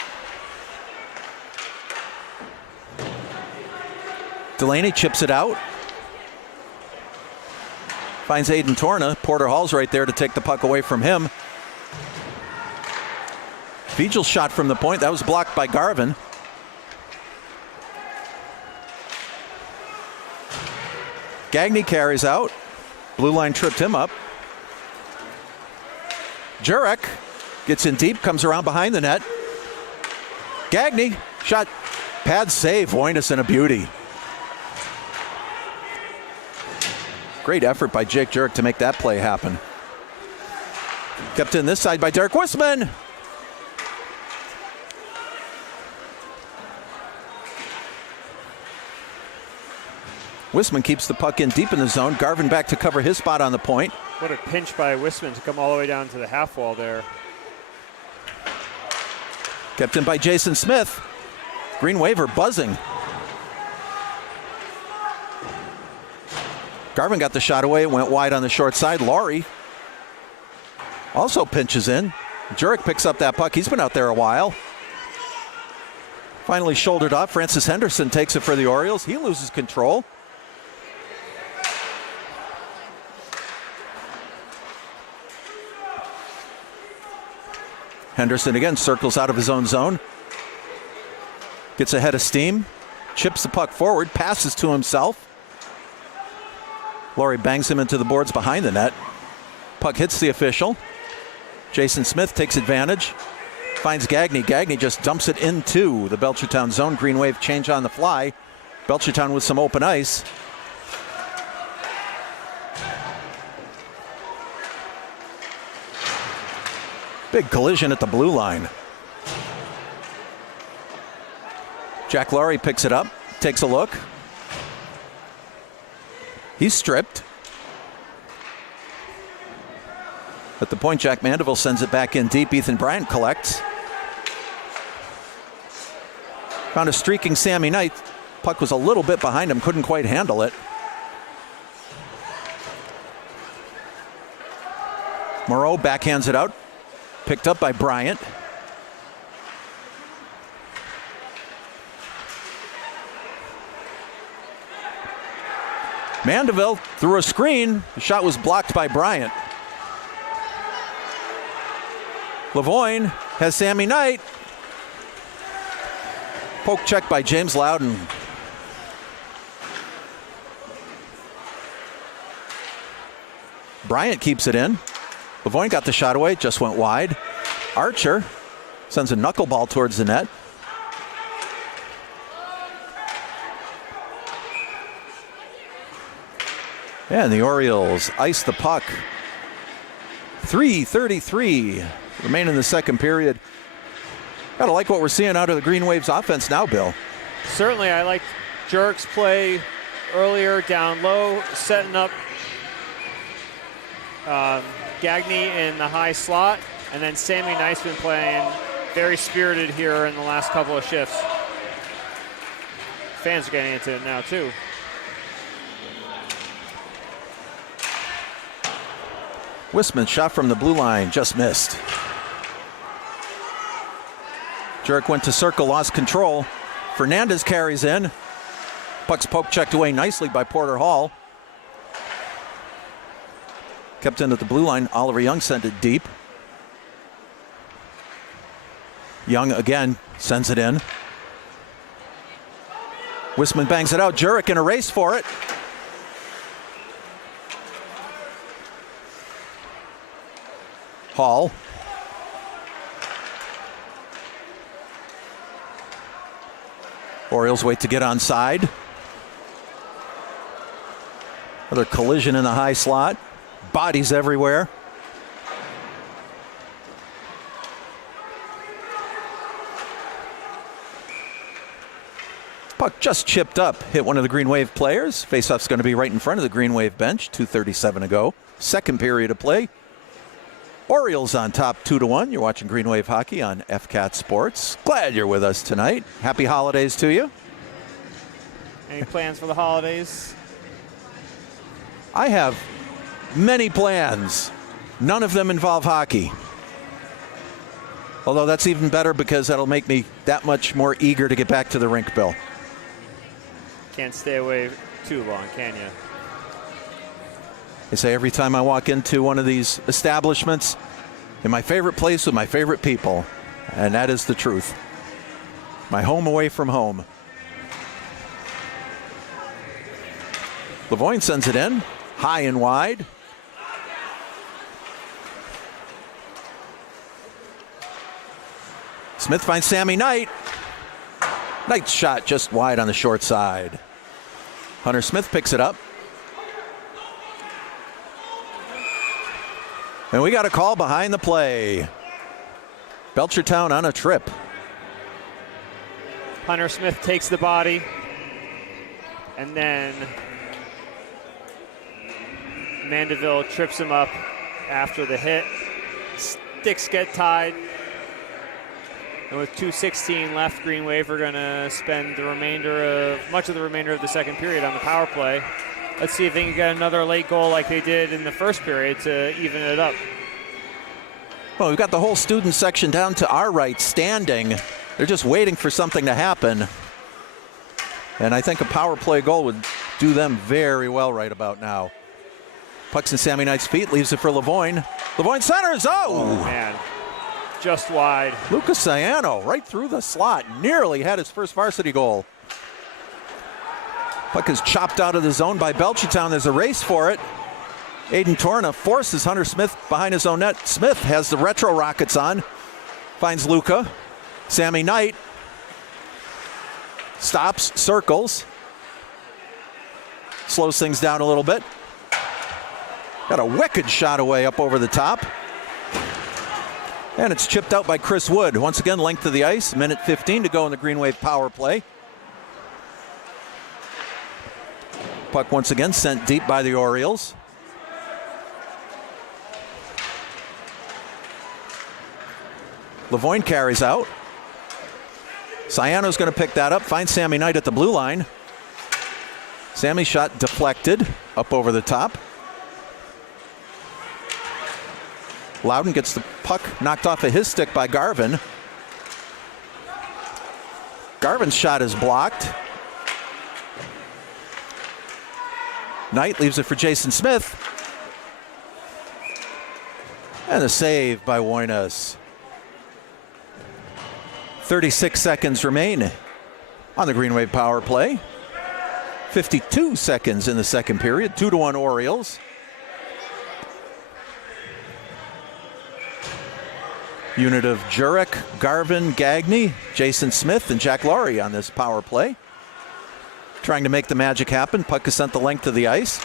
Delaney chips it out. Finds Aiden Torna. Porter Hall's right there to take the puck away from him. Vigel's shot from the point. That was blocked by Garvin. Gagne carries out. Blue line tripped him up. Jurek gets in deep, comes around behind the net. Gagne, shot, pad save. Voynison, a beauty. Great effort by Jake Jurek to make that play happen. Kept in this side by Derek Wisman. Wisman keeps the puck in deep in the zone. Garvin back to cover his spot on the point. What a pinch by Wisman to come all the way down to the half wall there. Kept in by Jason Smith. Greenwave are buzzing. Garvin got the shot away. It went wide on the short side. Laurie also pinches in. Jurek picks up that puck. He's been out there a while. Finally shouldered off. Francis Henderson takes it for the Orioles. He loses control. Henderson again circles out of his own zone. Gets ahead of steam. Chips the puck forward. Passes to himself. Laurie bangs him into the boards behind the net. Puck hits the official. Jason Smith takes advantage. Finds Gagne. Gagne just dumps it into the Belchertown zone. Greenwave change on the fly. Belchertown with some open ice. Big collision at the blue line. Jack Laurie picks it up, takes a look. He's stripped. At the point, Jack Mandeville sends it back in deep. Ethan Bryant collects. Found a streaking Sammy Knight. Puck was a little bit behind him, couldn't quite handle it. Moreau backhands it out. Picked up by Bryant. Mandeville threw a screen. The shot was blocked by Bryant. Lavoine has Sammy Knight. Poke check by James Loudon. Bryant keeps it in. Lavoine got the shot away, just went wide. Archer sends a knuckleball towards the net. And the Orioles ice the puck. 3:33 remain in the second period. Gotta like what we're seeing out of the Green Wave's offense now, Bill. Certainly, I like Jurek's play earlier down low, setting up Gagne in the high slot, and then Sammy Knight's been playing very spirited here in the last couple of shifts. Fans are getting into it now, too. Wisman shot from the blue line, just missed. Jurek went to circle, lost control. Fernandez carries in. Puck's poke checked away nicely by Porter Hall. Kept into the blue line. Oliver Young sent it deep. Young again sends it in. Wisman bangs it out. Jurek in a race for it. Hall. Orioles wait to get onside. Another collision in the high slot. Bodies everywhere. Puck just chipped up, hit one of the Green Wave players. Faceoff's going to be right in front of the Green Wave bench. 2:37 to go. Second period of play. Orioles on top 2-1. You're watching Green Wave Hockey on FCAT Sports. Glad you're with us tonight. Happy holidays to you. Any plans for the holidays? I have many plans. None of them involve hockey. Although that's even better because that'll make me that much more eager to get back to the rink, Bill. Can't stay away too long, can you? I say every time I walk into one of these establishments, in my favorite place with my favorite people, and that is the truth. My home away from home. Lavoine sends it in, high and wide. Smith finds Sammy Knight. Knight's shot just wide on the short side. Hunter Smith picks it up. And we got a call behind the play. Belchertown on a trip. Hunter Smith takes the body, and then Mandeville trips him up after the hit. Sticks get tied. And with 2:16 left, Greenwave are going to spend much of the remainder of the second period on the power play. Let's see if they can get another late goal like they did in the first period to even it up. Well, we've got the whole student section down to our right standing. They're just waiting for something to happen. And I think a power play goal would do them very well right about now. Puck's in Sammy Knight's feet, leaves it for Lavoine. Lavoine centers, Oh, man. Just wide. Lucas Ciano right through the slot. Nearly had his first varsity goal. Puck is chopped out of the zone by Belchertown. There's a race for it. Aiden Torna forces Hunter Smith behind his own net. Smith has the retro rockets on. Finds Luca. Sammy Knight stops, circles. Slows things down a little bit. Got a wicked shot away up over the top. And it's chipped out by Chris Wood. Once again, length of the ice. Minute 15 to go in the Greenwave power play. Puck once again sent deep by the Orioles. Lavoine carries out. Ciano's going to pick that up. Finds Sammy Knight at the blue line. Sammy's shot deflected up over the top. Loudon gets the puck knocked off of his stick by Garvin. Garvin's shot is blocked. Knight leaves it for Jason Smith. And a save by Woinas. 36 seconds remain on the Greenwave power play. 52 seconds in the second period. 2-1 Orioles. Unit of Jurek, Garvin, Gagne, Jason Smith, and Jack Laurie on this power play. Trying to make the magic happen. Puck is sent the length of the ice.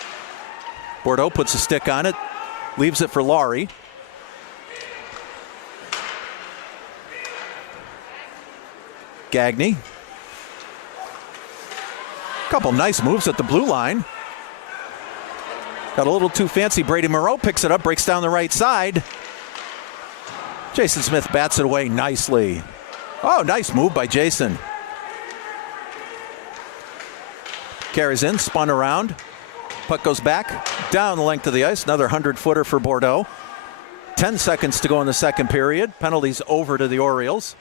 Bordeaux puts a stick on it, leaves it for Laurie. Gagne. Couple nice moves at the blue line. Got a little too fancy. Brady Moreau picks it up, breaks down the right side. Jason Smith bats it away nicely. Oh, nice move by Jason. Carries in, spun around. Puck goes back, down the length of the ice. Another 100-footer for Bordeaux. 10 seconds to go in the second period. Penalties over to the Orioles.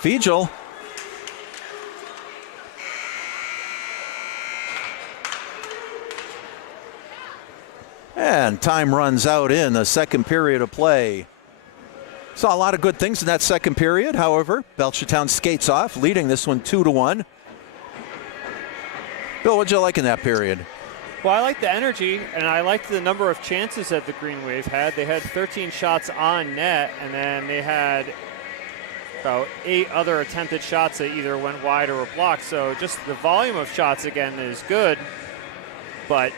Fiegel. And time runs out in the second period of play. Saw a lot of good things in that second period. However, Belchertown skates off, leading this one 2-1. Bill, what'd you like in that period? Well, I liked the energy, and I liked the number of chances that the Greenwave had. They had 13 shots on net, and then they had about 8 other attempted shots that either went wide or were blocked. So just the volume of shots, again, is good, but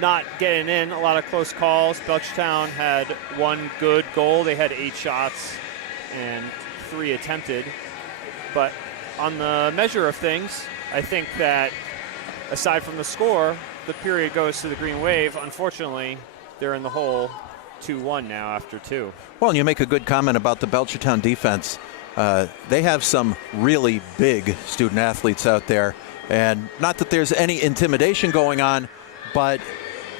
not getting in. A lot of close calls. Belchertown had 1 good goal. They had 8 shots and 3 attempted. But on the measure of things, I think that aside from the score, the period goes to the Greenwave. Unfortunately, they're in the hole 2-1 now after 2. Well, and you make a good comment about the Belchertown defense. They have some really big student athletes out there. And not that there's any intimidation going on, but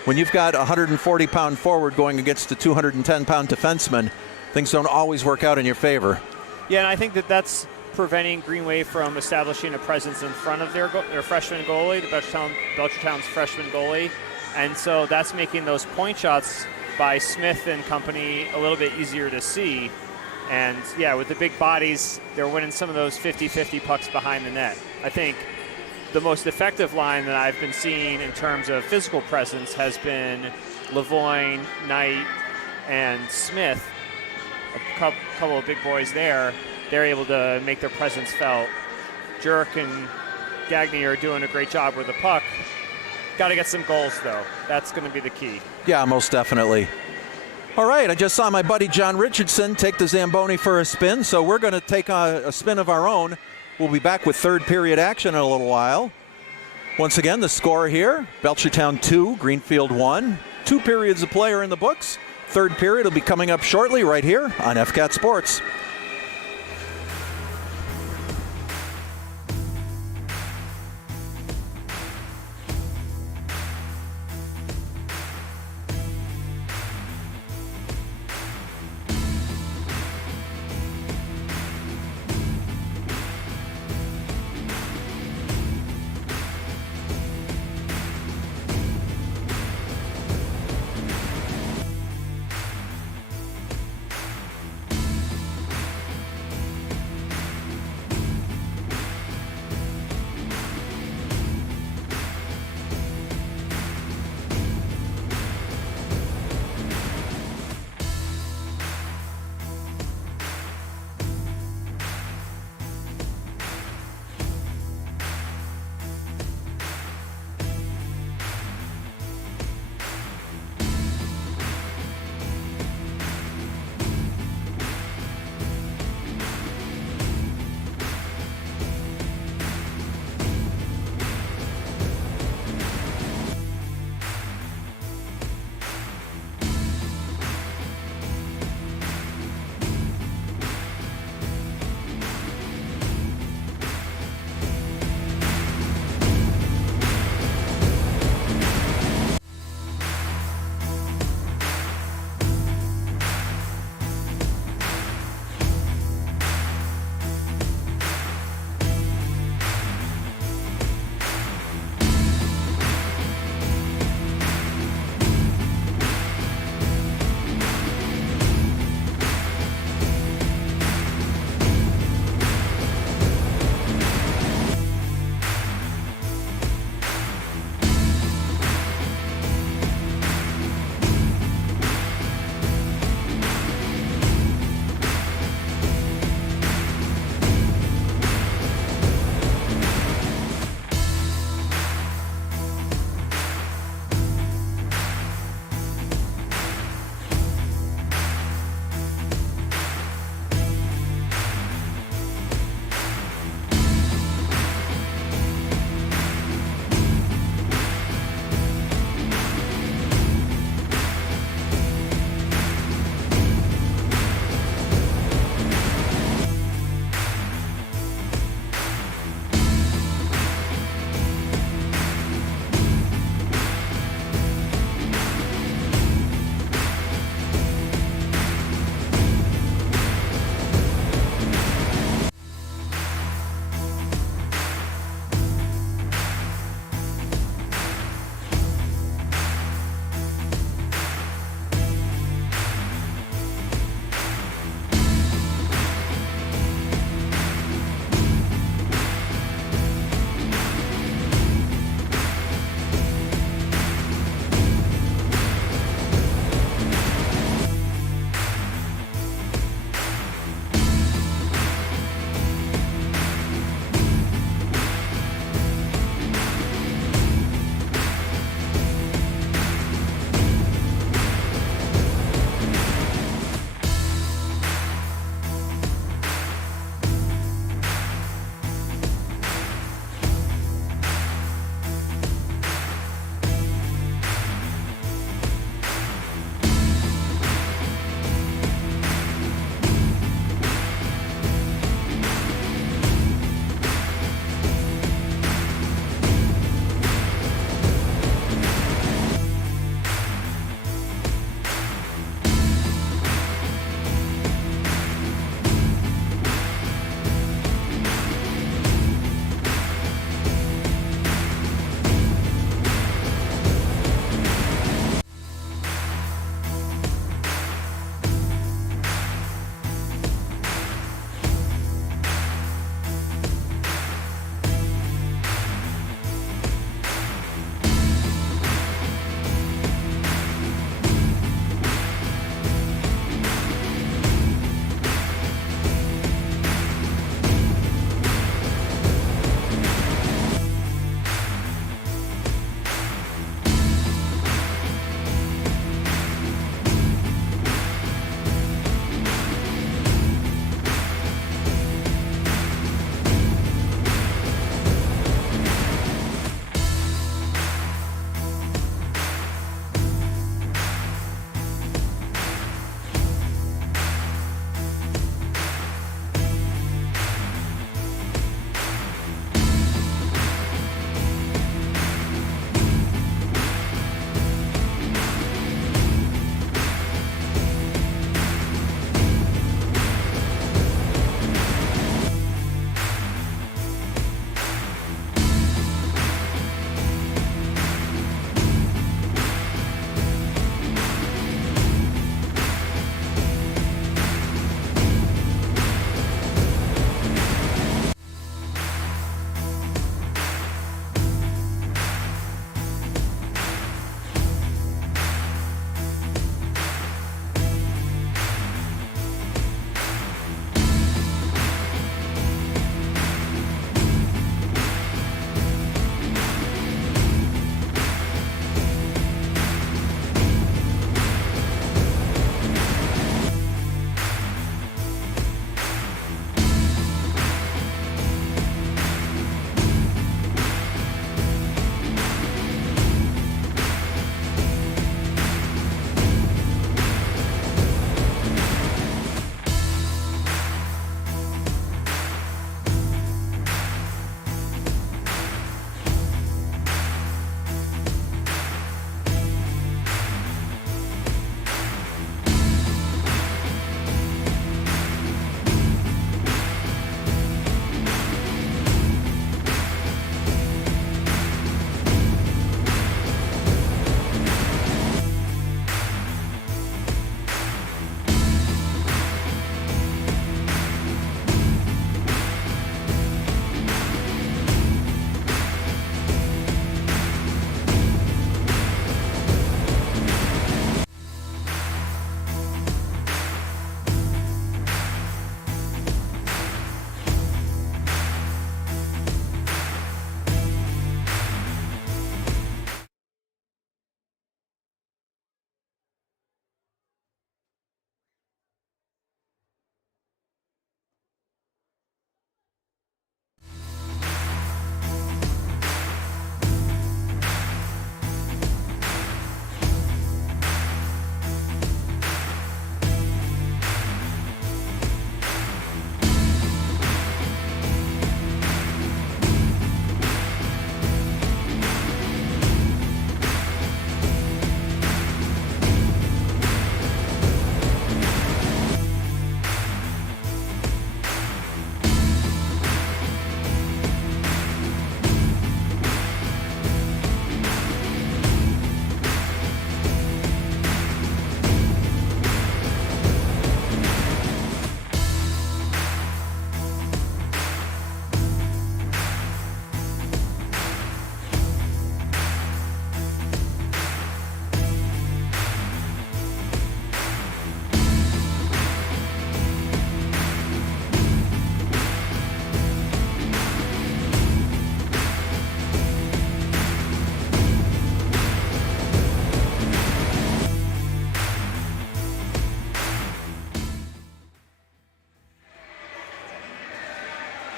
when you've got a 140-pound forward going against a 210-pound defenseman, things don't always work out in your favor. Yeah, and I think that's preventing Greenwave from establishing a presence in front of their freshman goalie, the Belchertown's freshman goalie. And so that's making those point shots by Smith and company a little bit easier to see. And, yeah, with the big bodies, they're winning some of those 50-50 pucks behind the net. I think the most effective line that I've been seeing in terms of physical presence has been Lavoine, Knight, and Smith. A couple of big boys there. They're able to make their presence felt. Jurek and Gagne are doing a great job with the puck. Got to get some goals, though. That's going to be the key. Yeah, most definitely. All right, I just saw my buddy John Richardson take the Zamboni for a spin, so we're going to take a spin of our own. We'll be back with third period action in a little while. Once again, the score here, Belchertown 2, Greenfield 1. 2 periods of play are in the books. Third period will be coming up shortly right here on FCAT Sports.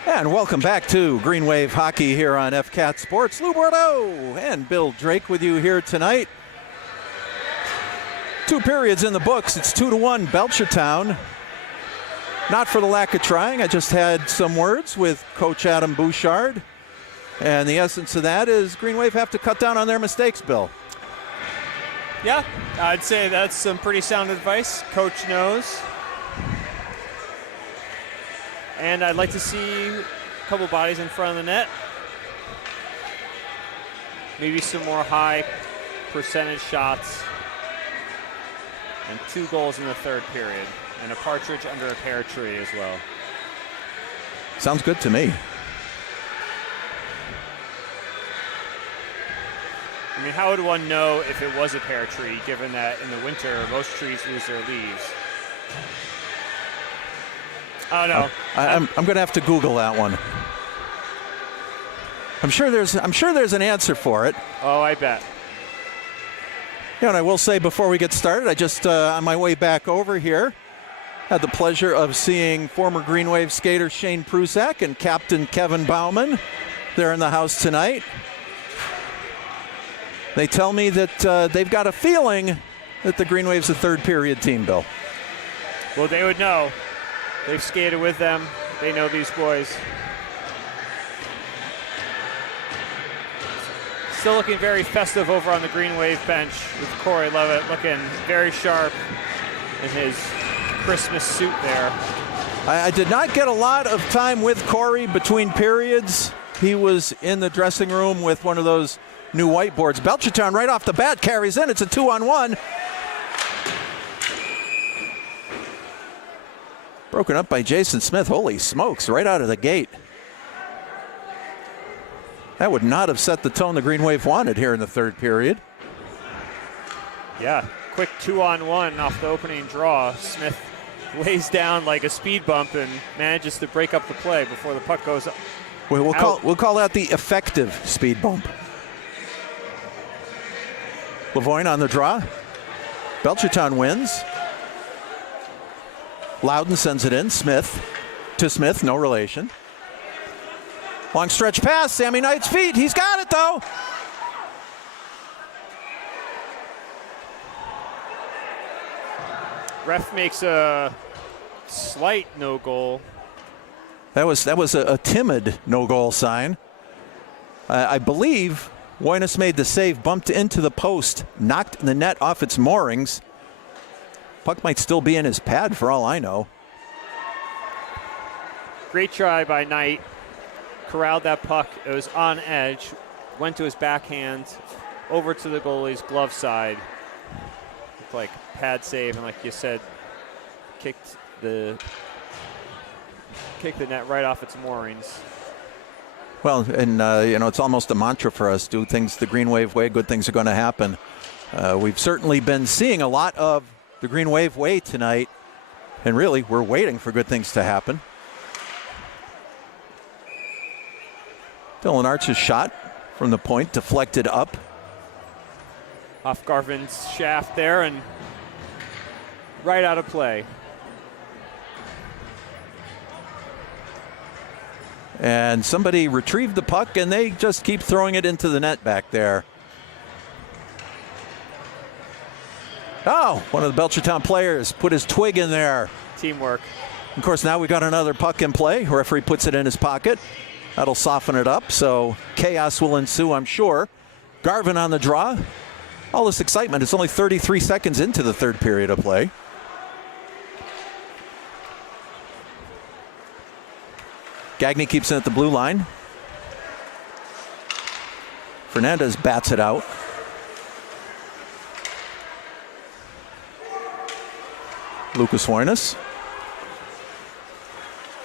And welcome back to Greenwave Hockey here on FCAT Sports. Lou Bordeaux and Bill Drake with you here tonight. 2 periods in the books. It's 2-1 Belchertown. Not for the lack of trying. I just had some words with Coach Adam Bouchard. And the essence of that is Greenwave have to cut down on their mistakes, Bill. Yeah, I'd say that's some pretty sound advice. Coach knows. And I'd like to see a couple bodies in front of the net. Maybe some more high percentage shots. And 2 goals in the third period. And a partridge under a pear tree as well. Sounds good to me. I mean, how would one know if it was a pear tree, given that in the winter, most trees lose their leaves? Oh, no. I'm going to have to Google that one. I'm sure there's an answer for it. Oh, I bet. Yeah, and I will say before we get started, I just, on my way back over here, had the pleasure of seeing former Greenwave skater Shane Prusak and Captain Kevin Bauman. They're in the house tonight. They tell me that they've got a feeling that the Greenwave's a third period team, Bill. Well, they would know. They've skated with them. They know these boys. Still looking very festive over on the Greenwave bench with Corey Levitt looking very sharp in his Christmas suit there. I did not get a lot of time with Corey between periods. He was in the dressing room with one of those new whiteboards. Belchertown right off the bat carries in. It's a 2-on-1. Broken up by Jason Smith. Holy smokes, right out of the gate. That would not have set the tone the Greenwave wanted here in the third period. Yeah, quick 2-on-1 off the opening draw. Smith lays down like a speed bump and manages to break up the play before the puck goes up. We'll call that the effective speed bump. Lavoine on the draw. Belchertown wins. Loudon sends it in. Smith to Smith, no relation. Long stretch pass, Sammy Knight's feet. He's got it though. Ref makes a slight no goal. That was a timid no goal sign. I believe Woyness made the save, bumped into the post, knocked the net off its moorings. Puck might still be in his pad for all I know. Great try by Knight. Corralled that puck. It was on edge. Went to his backhand, over to the goalie's glove side. Looked like pad save, and like you said, kicked the net right off its moorings. Well, and it's almost a mantra for us: do things the Greenwave way, good things are going to happen. We've certainly been seeing a lot of the Greenwave way tonight, and really, we're waiting for good things to happen. Dylan Arch's shot from the point, deflected up. Off Garvin's shaft there, and right out of play. And somebody retrieved the puck, and they just keep throwing it into the net back there. Oh, one of the Belchertown players put his twig in there. Teamwork. Of course, now we got another puck in play. Referee puts it in his pocket. That'll soften it up, so chaos will ensue, I'm sure. Garvin on the draw. All this excitement. It's only 33 seconds into the third period of play. Gagne keeps it at the blue line. Fernandez bats it out. Lucas Woyness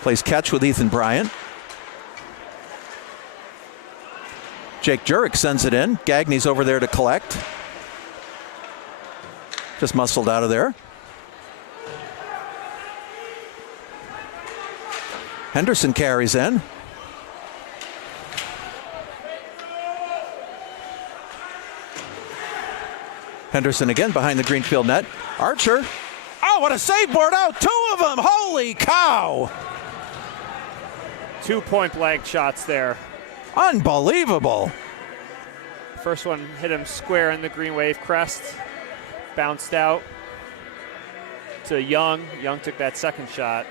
plays catch with Ethan Bryant. Jake Jurek sends it in. Gagne's over there to collect. Just muscled out of there. Henderson carries in. Henderson again behind the Greenfield net. Archer. Oh, what a save, Bordeaux. 2 of them. Holy cow. 2 point-blank shots there. Unbelievable. First one hit him square in the Greenwave crest, bounced out to Young. Young took that second shot.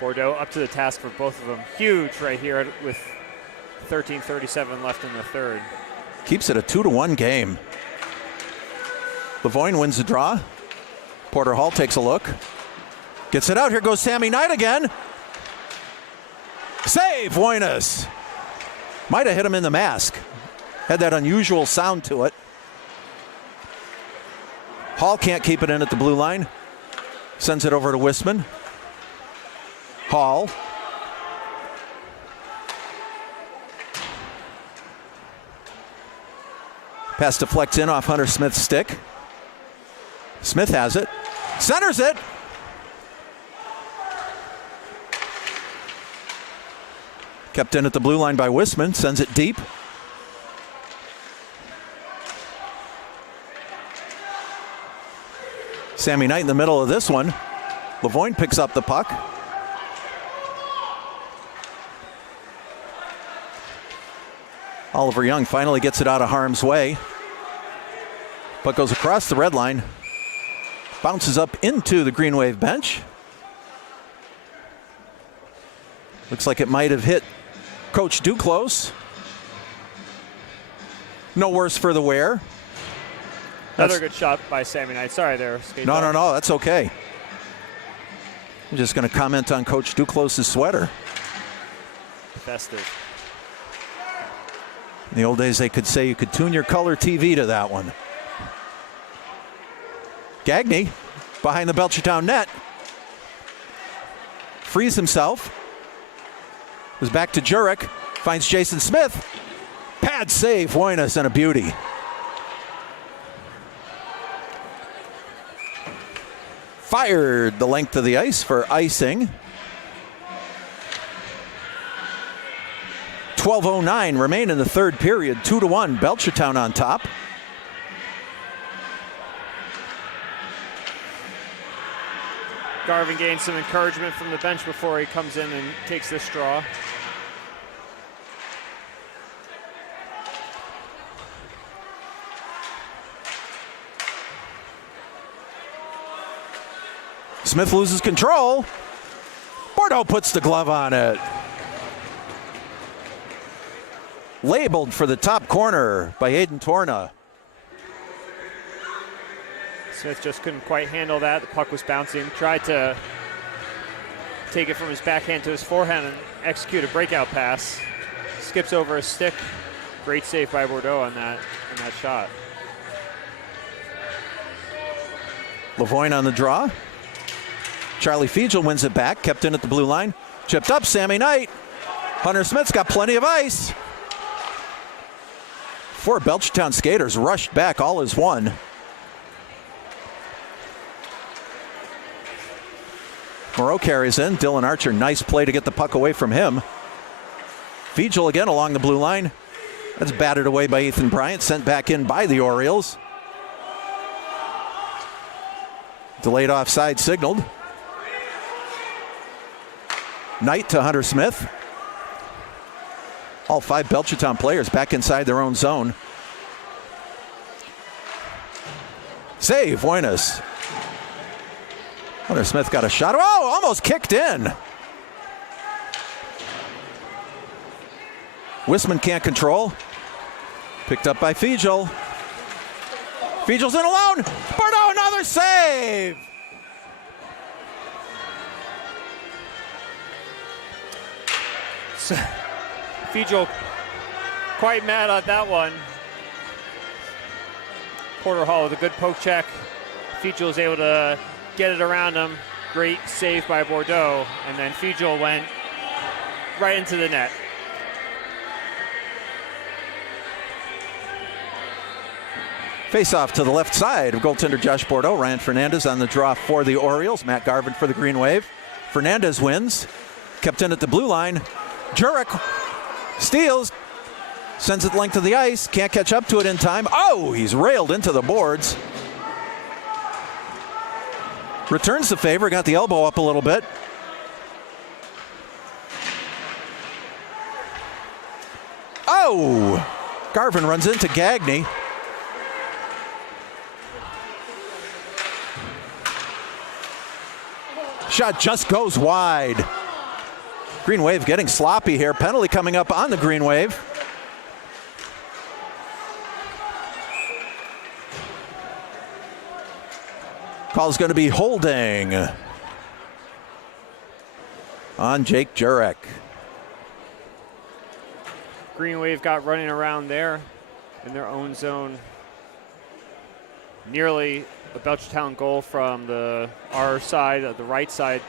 Bordeaux up to the task for both of them. Huge right here with 13:37 left in the third. Keeps it a 2-1 game. Lavoine wins the draw. Porter Hall takes a look. Gets it out. Here goes Sammy Knight again. Save, Voinas. Might have hit him in the mask. Had that unusual sound to it. Hall can't keep it in at the blue line. Sends it over to Wisman. Hall. Pass deflects in off Hunter Smith's stick. Smith has it. Centers it. Kept in at the blue line by Wisman. Sends it deep. Sammy Knight in the middle of this one. Lavoine picks up the puck. Oliver Young finally gets it out of harm's way. Puck goes across the red line. Bounces up into the Greenwave bench. Looks like it might have hit Coach Duclos. No worse for the wear. Another good shot by Sammy Knight. Sorry there, skate No, dog. no, that's okay. I'm just going to comment on Coach Duclos' sweater. Festive. In the old days, they could say you could tune your color TV to that one. Gagne behind the Belchertown net. Frees himself. Goes back to Jurek. Finds Jason Smith. Pad save, Voinas, and a beauty. Fired the length of the ice for icing. 12:09 remain in the third period. 2-1, Belchertown on top. Garvin gained some encouragement from the bench before he comes in and takes this draw. Smith loses control. Bordeaux puts the glove on it. Labeled for the top corner by Aiden Torna. Smith just couldn't quite handle that. The puck was bouncing. Tried to take it from his backhand to his forehand and execute a breakout pass. Skips over his stick. Great save by Bordeaux on that shot. Lavoine on the draw. Charlie Fiegel wins it back. Kept in at the blue line. Chipped up, Sammy Knight. Hunter Smith's got plenty of ice. 4 Belchertown skaters rushed back, all as one. Moreau carries in. Dylan Archer, nice play to get the puck away from him. Fiegel again along the blue line. That's batted away by Ethan Bryant, sent back in by the Orioles. Delayed offside signaled. Knight to Hunter Smith. All 5 Belchertown players back inside their own zone. Save, Voinas. Hunter Smith got a shot. Oh, almost kicked in. Wisman can't control. Picked up by Fiegel. Fiegel's in alone. Bordeaux, another save. Fiegel quite mad at that one. Porter Hall with a good poke check. Fiegel was able to get it around him. Great save by Bordeaux. And then Fiegel went right into the net. Face off to the left side of goaltender Josh Bordeaux. Ryan Fernandez on the draw for the Orioles. Matt Garvin for the Green Wave. Fernandez wins. Kept in at the blue line. Jurek steals. Sends it length of the ice. Can't catch up to it in time. Oh, he's railed into the boards. Returns the favor. Got the elbow up a little bit. Oh! Garvin runs into Gagne. Shot just goes wide. Greenwave getting sloppy here. Penalty coming up on the Greenwave. Call's going to be holding on Jake Jurek. Greenwave got running around there in their own zone. Nearly a Belchertown goal from our side, the right side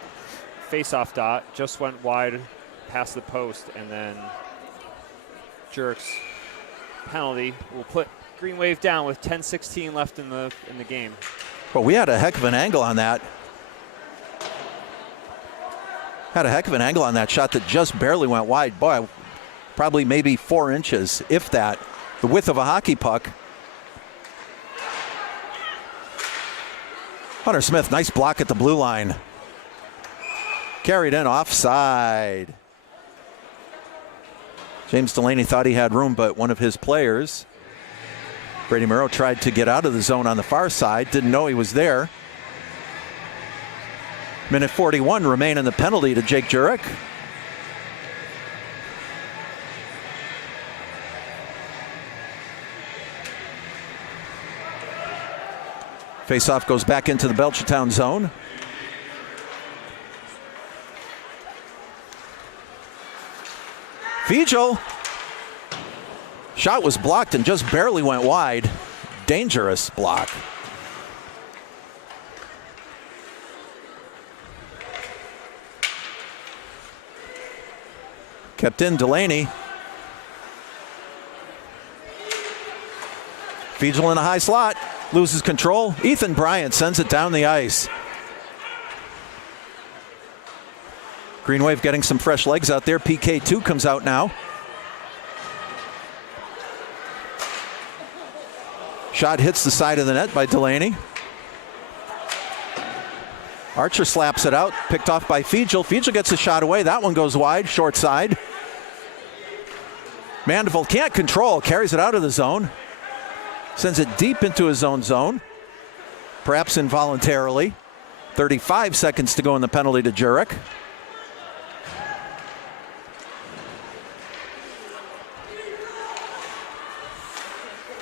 face-off dot. Just went wide past the post, and then Jurek's penalty will put Greenwave down with 10:16 left in the game. Well, we had a heck of an angle on that. Had a heck of an angle on that shot that just barely went wide. Boy, probably maybe 4 inches, if that. The width of a hockey puck. Hunter Smith, nice block at the blue line. Carried in offside. James Delaney thought he had room, but one of his players, Brady Murrow, tried to get out of the zone on the far side. Didn't know he was there. Minute 41 remain in the penalty to Jake Jurek. Faceoff goes back into the Belchertown zone. Fiegel. Shot was blocked and just barely went wide. Dangerous block. Kept in Delaney. Fiegel in a high slot. Loses control. Ethan Bryant sends it down the ice. Greenwave getting some fresh legs out there. PK2 comes out now. Shot hits the side of the net by Delaney. Archer slaps it out. Picked off by Fiegel. Fiegel gets a shot away. That one goes wide, short side. Mandeville can't control. Carries it out of the zone. Sends it deep into his own zone. Perhaps involuntarily. 35 seconds to go in the penalty to Jurek.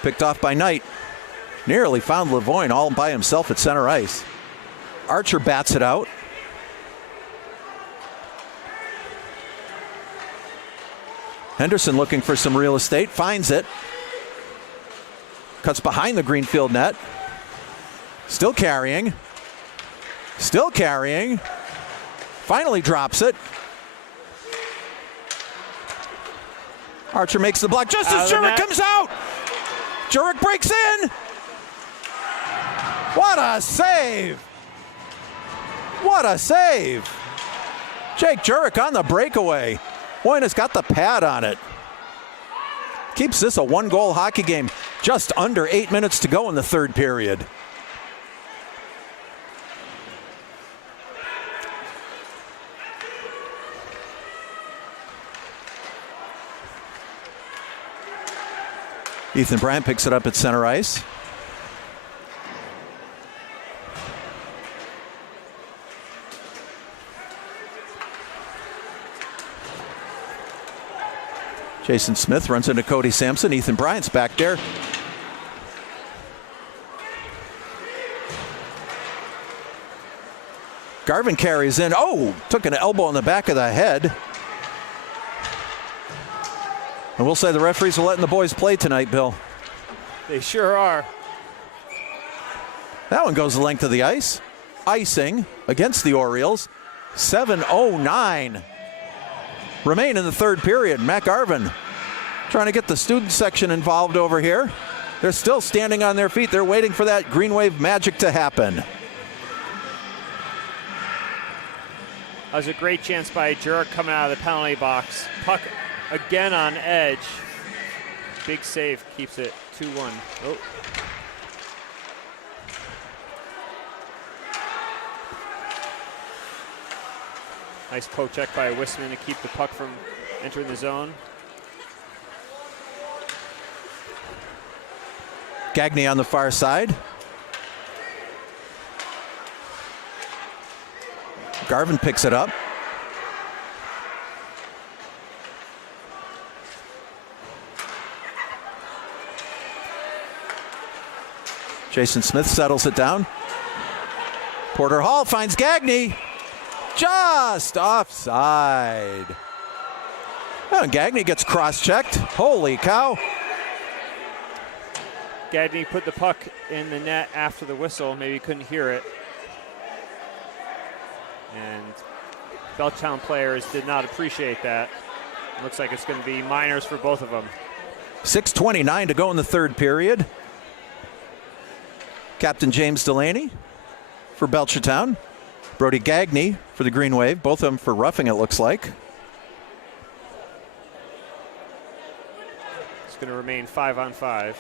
Picked off by Knight. Nearly found Lavoine all by himself at center ice. Archer bats it out. Henderson looking for some real estate. Finds it. Cuts behind the Greenfield net. Still carrying. Still carrying. Finally drops it. Archer makes the block just as Jurek comes out. Jurek breaks in. What a save. What a save. Jake Jurek on the breakaway. Hoyna's got the pad on it. Keeps this a one-goal hockey game. Just under 8 minutes to go in the third period. Ethan Bryant picks it up at center ice. Jason Smith runs into Cody Sampson. Ethan Bryant's back there. Garvin carries in. Oh, took an elbow in the back of the head. And we'll say the referees are letting the boys play tonight, Bill. They sure are. That one goes the length of the ice. Icing against the Orioles. 7:09 remain in the third period. Matt Garvin trying to get the student section involved over here. They're still standing on their feet. They're waiting for that Greenwave magic to happen. That was a great chance by Jurek coming out of the penalty box. Puck again on edge. Big save, keeps it 2-1. Oh. Nice poke check by Wisman to keep the puck from entering the zone. Gagne on the far side. Garvin picks it up. Jason Smith settles it down. Porter Hall finds Gagne. Just offside. Oh, and Gagne gets cross-checked. Holy cow. Gagne put the puck in the net after the whistle. Maybe he couldn't hear it. And Belchertown players did not appreciate that. Looks like it's going to be minors for both of them. 6:29 to go in the third period. Captain James Delaney for Belchertown. Brody Gagne for the Greenwave. Both of them for roughing, it looks like. It's going to remain 5-on-5.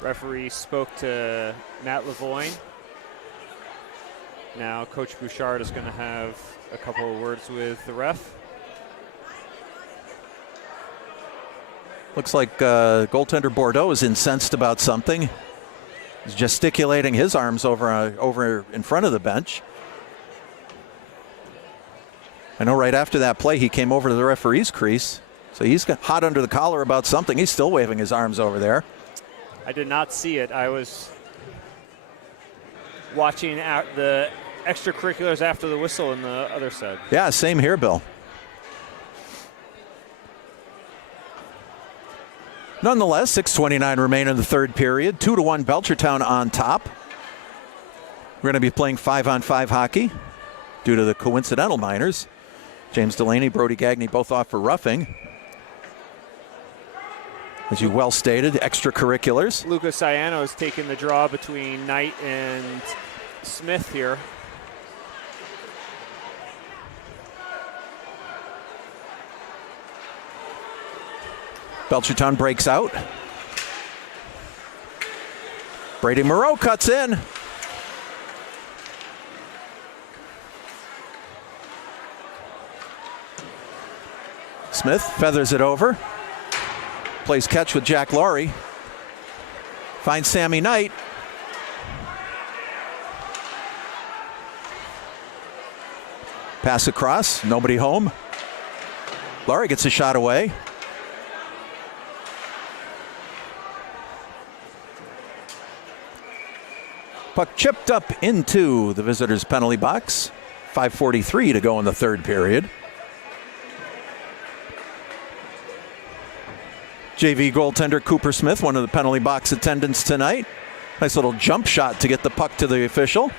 Referee spoke to Matt Lavoine. Now Coach Bouchard is going to have a couple of words with the ref. Looks like goaltender Bordeaux is incensed about something. He's gesticulating his arms over in front of the bench. I know right after that play he came over to the referee's crease. So he's got hot under the collar about something. He's still waving his arms over there. I did not see it. I was watching the extracurriculars after the whistle in the other side. Yeah, same here, Bill. Nonetheless, 6:29 remain in the third period. 2-1 Belchertown on top. We're going to be playing 5-on-5 hockey due to the coincidental minors. James Delaney, Brody Gagne both off for roughing. As you well stated, extracurriculars. Lucas Ciano has taken the draw between Knight and Smith here. Belchertown breaks out. Brady Moreau cuts in. Smith feathers it over. Plays catch with Jack Laurie. Finds Sammy Knight. Pass across, nobody home. Laurie gets a shot away. Puck chipped up into the visitors' penalty box. 5:43 to go in the third period. JV goaltender Cooper Smith, one of the penalty box attendants tonight. Nice little jump shot to get the puck to the official.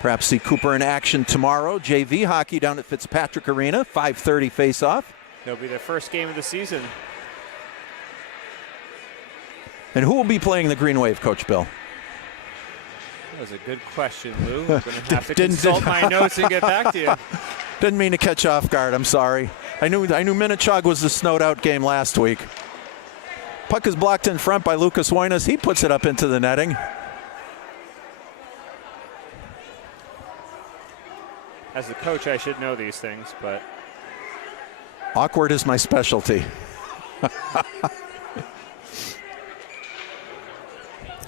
Perhaps see Cooper in action tomorrow. JV hockey down at Fitzpatrick Arena, 5:30 face-off. It'll be their first game of the season. And who will be playing the Greenwave, Coach Bill? That was a good question, Lou. I'm going to have to consult my notes and get back to you. Didn't mean to catch you off guard. I'm sorry. I knew Minnechaug was the snowed-out game last week. Puck is blocked in front by Lucas Hoynes. He puts it up into the netting. As the coach, I should know these things, but Awkward is my specialty.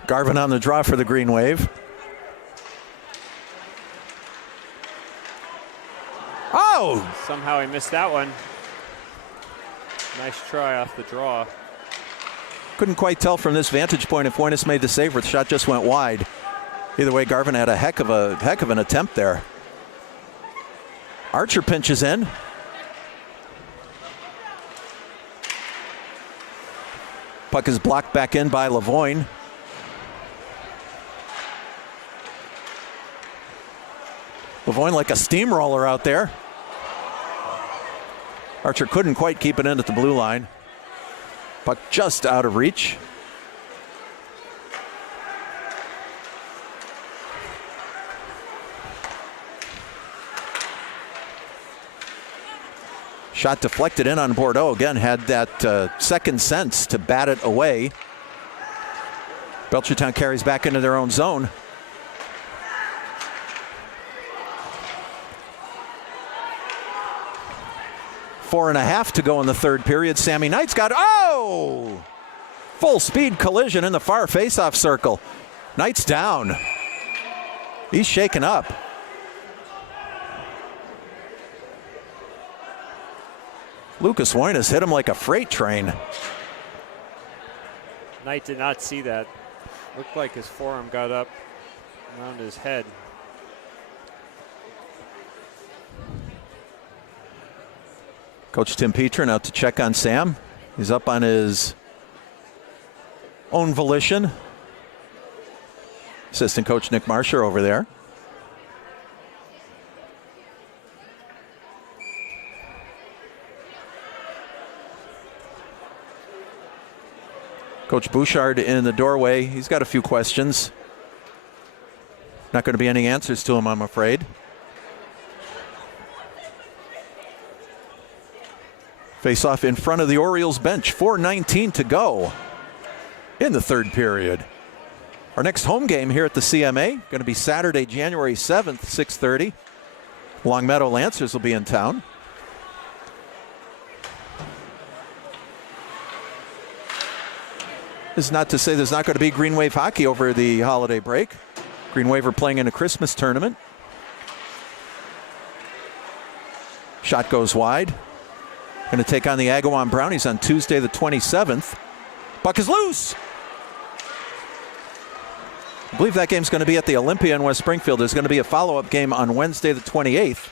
Garvin on the draw for the Greenwave. Oh! somehow I missed that one. Nice try off the draw. Couldn't quite tell from this vantage point if Hoynes made the save or the shot just went wide. Either way, Garvin had a heck of an attempt there. Archer pinches in. Puck is blocked back in by Lavoine. Lavoine like a steamroller out there. Archer couldn't quite keep it in at the blue line. Puck just out of reach. Shot deflected in on Bordeaux. Again, had that second sense to bat it away. Belchertown carries back into their own zone. Four and a half to go in the third period. Sammy Knight's got, full speed collision in the far faceoff circle. Knight's down. He's shaken up. Lucas Woinas hit him like a freight train. Knight did not see that. Looked like his forearm got up around his head. Coach Tim Petrin out to check on Sam. He's up on his own volition. Assistant coach Nick Marsher over there. Coach Bouchard in the doorway. He's got a few questions. Not going to be any answers to him, I'm afraid. Face off in front of the Orioles bench. 4:19 to go in the third period. Our next home game here at the CMA going to be Saturday, January 7th, 6:30. Longmeadow Lancers will be in town. This is not to say there's not going to be Greenwave hockey over the holiday break. Greenwave are playing in a Christmas tournament. Shot goes wide. Going to take on the Agawam Brownies on Tuesday the 27th. Puck is loose. I believe that game's going to be at the Olympia in West Springfield. There's going to be a follow-up game on Wednesday the 28th.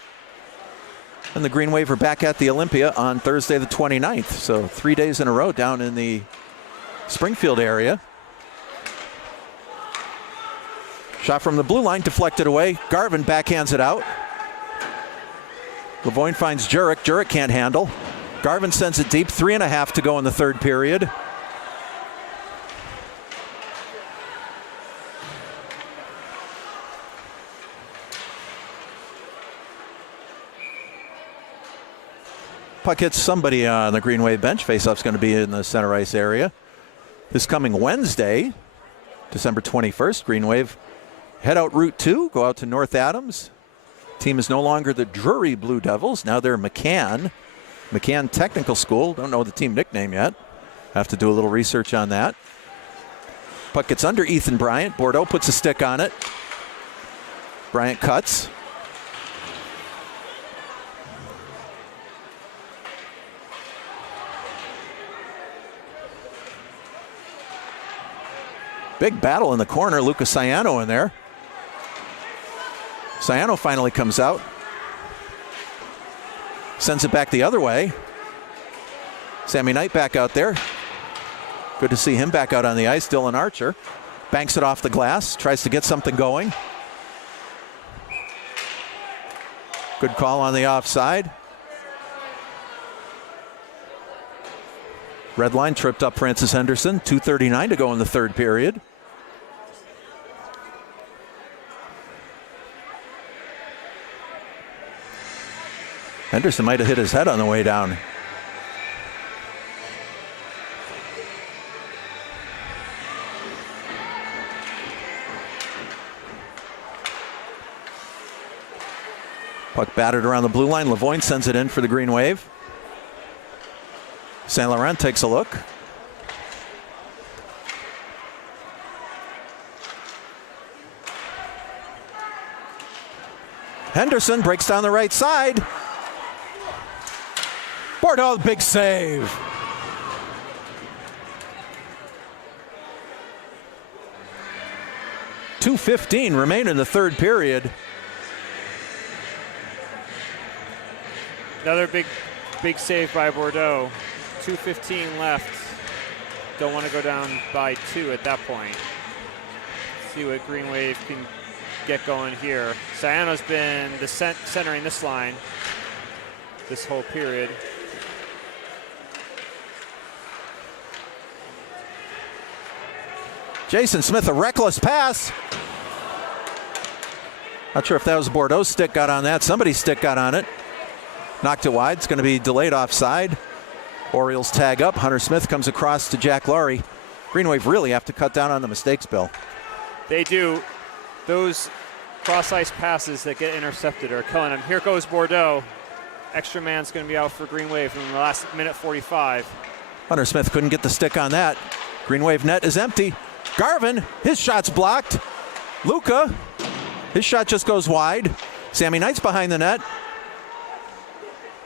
And the Greenwave are back at the Olympia on Thursday the 29th. So 3 days in a row down in the Springfield area. Shot from the blue line, deflected away. Garvin backhands it out. Lavoine finds Jurek. Jurek can't handle. Garvin sends it deep. 3.5 to go in the third period. Puck hits somebody on the Greenwave bench. Faceoff's going to be in the center ice area. This coming Wednesday, December 21st, Greenwave head out Route 2, go out to North Adams. Team is no longer the Drury Blue Devils. Now they're McCann Technical School. Don't know the team nickname yet. Have to do a little research on that. Puck gets under Ethan Bryant. Bordeaux puts a stick on it. Bryant cuts. Big battle in the corner. Lucas Ciano in there. Ciano finally comes out. Sends it back the other way. Sammy Knight back out there. Good to see him back out on the ice. Dylan Archer banks it off the glass. Tries to get something going. Good call on the offside. Red line tripped up Francis Henderson. 2:39 to go in the third period. Henderson might have hit his head on the way down. Puck battered around the blue line. Lavoine sends it in for the Green Wave. Saint Laurent takes a look. Henderson breaks down the right side. Bordeaux, big save. .2:15 remain in the third period. Another big save by Bordeaux. 2:15 left. Don't want to go down by 2 at that point. See what Greenwave can get going here. Ciano's been centering this line this whole period. Jason Smith, a reckless pass. Not sure if that was Bordeaux's stick got on that. Somebody's stick got on it. Knocked it wide. It's going to be delayed offside. Orioles tag up. Hunter Smith comes across to Jack Laurie. Greenwave really have to cut down on the mistakes, Bill. They do. Those cross-ice passes that get intercepted are killing them. Here goes Bordeaux. Extra man's going to be out for Greenwave in the last minute 45. Hunter Smith couldn't get the stick on that. Greenwave net is empty. Garvin, his shot's blocked. Luca, his shot just goes wide. Sammy Knight's behind the net.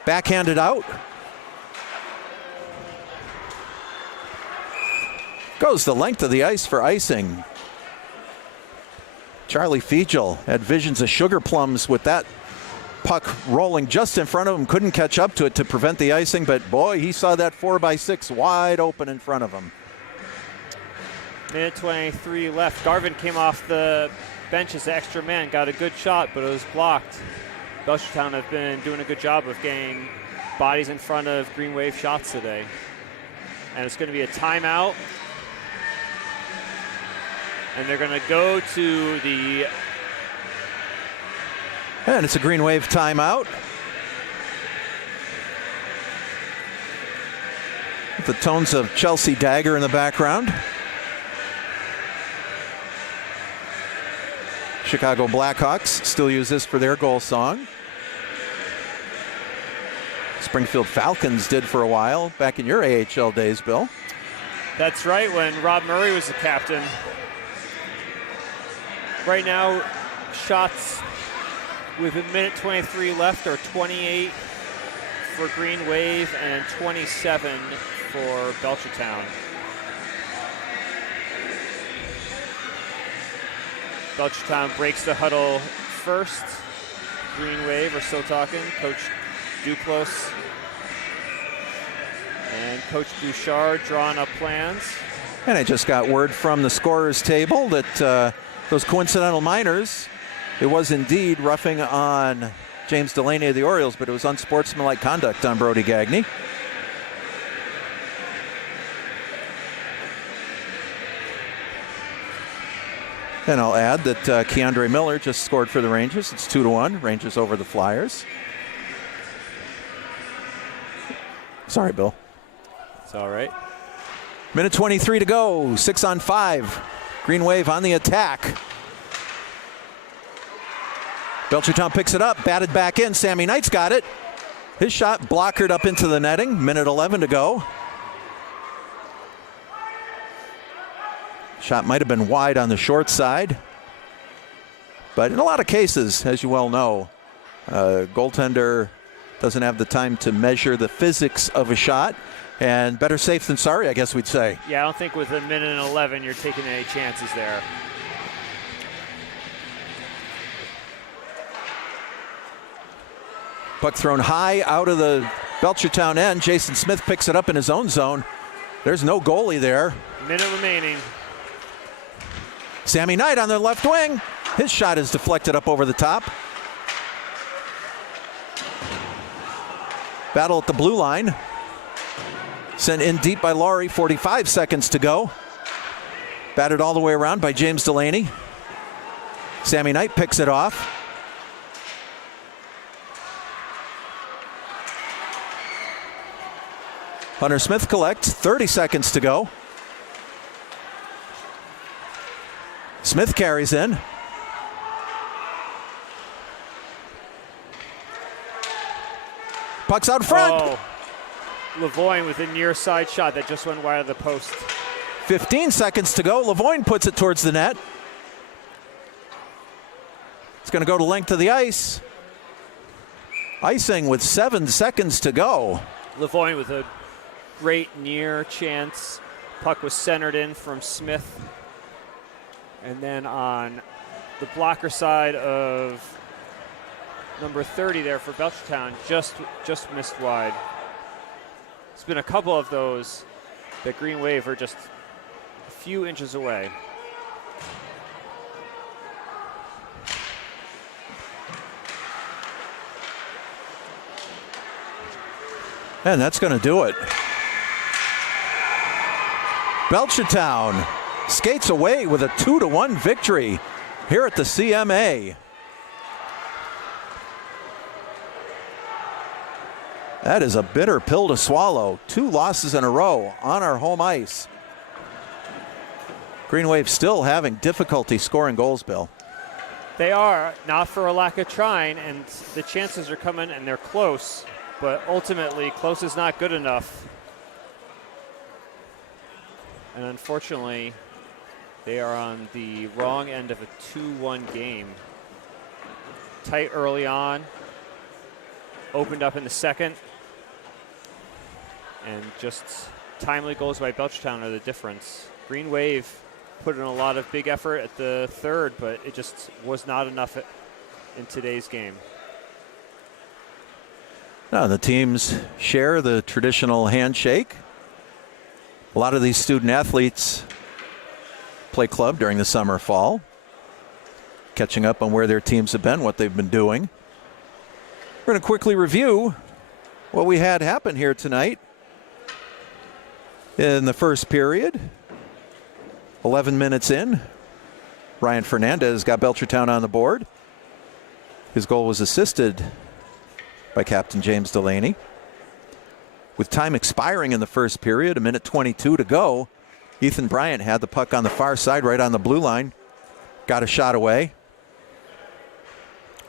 Backhanded out. Goes the length of the ice for icing. Charlie Fiegel had visions of sugar plums with that puck rolling just in front of him. Couldn't catch up to it to prevent the icing, but boy, he saw that 4x6 wide open in front of him. Minute 23 left. Garvin came off the bench as the extra man, got a good shot, but it was blocked. Belchertown have been doing a good job of getting bodies in front of Greenwave shots today. And it's going to be a timeout. And they're going to go to the... And it's a Greenwave timeout. With the tones of Chelsea Dagger in the background. Chicago Blackhawks still use this for their goal song. Springfield Falcons did for a while back in your AHL days, Bill. That's right, when Rob Murray was the captain. Right now, shots with a minute 23 left are 28 for Greenwave and 27 for Belchertown. Belchertown breaks the huddle first. Greenwave are still talking. Coach Duclos and Coach Bouchard drawing up plans. And I just got word from the scorer's table that those coincidental minors, it was indeed roughing on James Delaney of the Orioles, but it was unsportsmanlike conduct on Brody Gagne. And I'll add that Keandre Miller just scored for the Rangers. It's 2-1. Rangers over the Flyers. Sorry, Bill. It's all right. Minute 23 to go. 6-on-5. Greenwave on the attack. Belchertown picks it up. Batted back in. Sammy Knight's got it. His shot blockered up into the netting. Minute 11 to go. Shot might have been wide on the short side. But in a lot of cases, as you well know, goaltender doesn't have the time to measure the physics of a shot. And better safe than sorry, I guess we'd say. Yeah, I don't think with a minute and 11 you're taking any chances there. Puck thrown high out of the Belchertown end. Jason Smith picks it up in his own zone. There's no goalie there. Minute remaining. Sammy Knight on the left wing. His shot is deflected up over the top. Battle at the blue line. Sent in deep by Laurie, 45 seconds to go. Batted all the way around by James Delaney. Sammy Knight picks it off. Hunter Smith collects, 30 seconds to go. Smith carries in. Puck's out front. Oh. Lavoine with a near side shot that just went wide of the post. 15 seconds to go. Lavoine puts it towards the net. It's going to go to length of the ice. Icing with 7 seconds to go. Lavoine with a great near chance. Puck was centered in from Smith. And then on the blocker side of number 30 there for Belchertown, just missed wide. It's been a couple of those that Greenwave are just a few inches away. And that's going to do it. Belchertown skates away with a 2-1 victory here at the CMA. That is a bitter pill to swallow. 2 losses in a row on our home ice. Greenwave still having difficulty scoring goals, Bill. They are, not for a lack of trying, and the chances are coming and they're close, but ultimately close is not good enough. And unfortunately, they are on the wrong end of a 2-1 game. Tight early on, opened up in the second, and just timely goals by Belchertown are the difference. Greenwave put in a lot of big effort at the third, but it just was not enough in today's game. Now the teams share the traditional handshake. A lot of these student athletes play club during the summer, fall, catching up on where their teams have been, what they've been doing. We're going to quickly review what we had happen here tonight. In the first period, 11 minutes in, Ryan Fernandez got Belchertown on the board. His goal was assisted by Captain James Delaney. With time expiring in the first period, 1:22 to go, Ethan Bryant had the puck on the far side, right on the blue line. Got a shot away.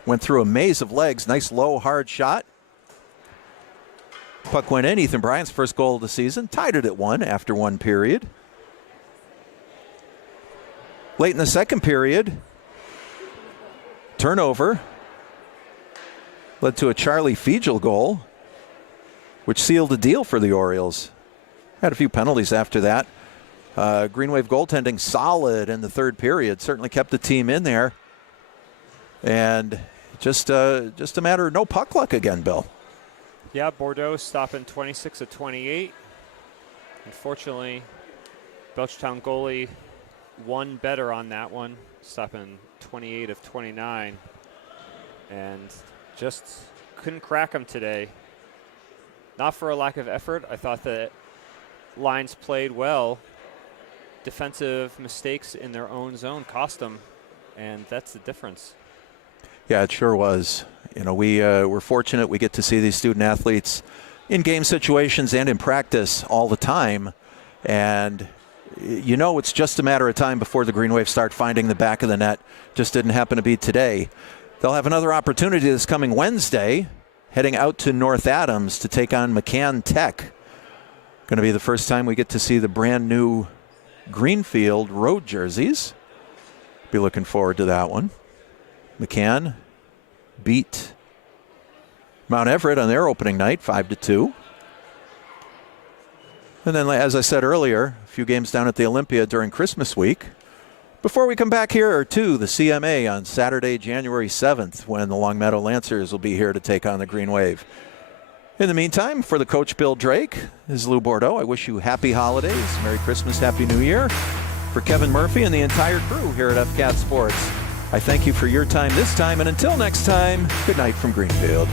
Went through a maze of legs. Nice low, hard shot. Puck went in. Ethan Bryant's first goal of the season. Tied it at 1 after 1 period. Late in the second period, turnover led to a Charlie Fiegel goal, which sealed the deal for the Orioles. Had a few penalties after that. Greenwave goaltending solid in the third period. Certainly kept the team in there. And just a matter of no puck luck again, Bill. Yeah, Bordeaux stopping 26 of 28. Unfortunately, Belchertown goalie one better on that one, stopping 28 of 29. And just couldn't crack them today. Not for a lack of effort. I thought that lines played well. Defensive mistakes in their own zone cost them, and that's the difference. Yeah, it sure was. You know, we're fortunate we get to see these student athletes in game situations and in practice all the time. And, you know, it's just a matter of time before the Greenwave start finding the back of the net. Just didn't happen to be today. They'll have another opportunity this coming Wednesday, heading out to North Adams to take on McCann Tech. Going to be the first time we get to see the brand new Greenfield road jerseys. Be looking forward to that one. McCann beat Mount Everett on their opening night, 5-2. And then, as I said earlier, a few games down at the Olympia during Christmas week. Before we come back here to the CMA on Saturday, January 7th, when the Longmeadow Lancers will be here to take on the Greenwave. In the meantime, for the coach Bill Drake, this is Lou Bordeaux. I wish you happy holidays, Merry Christmas, Happy New Year. For Kevin Murphy and the entire crew here at FCAT Sports, I thank you for your time this time, and until next time, good night from Greenfield.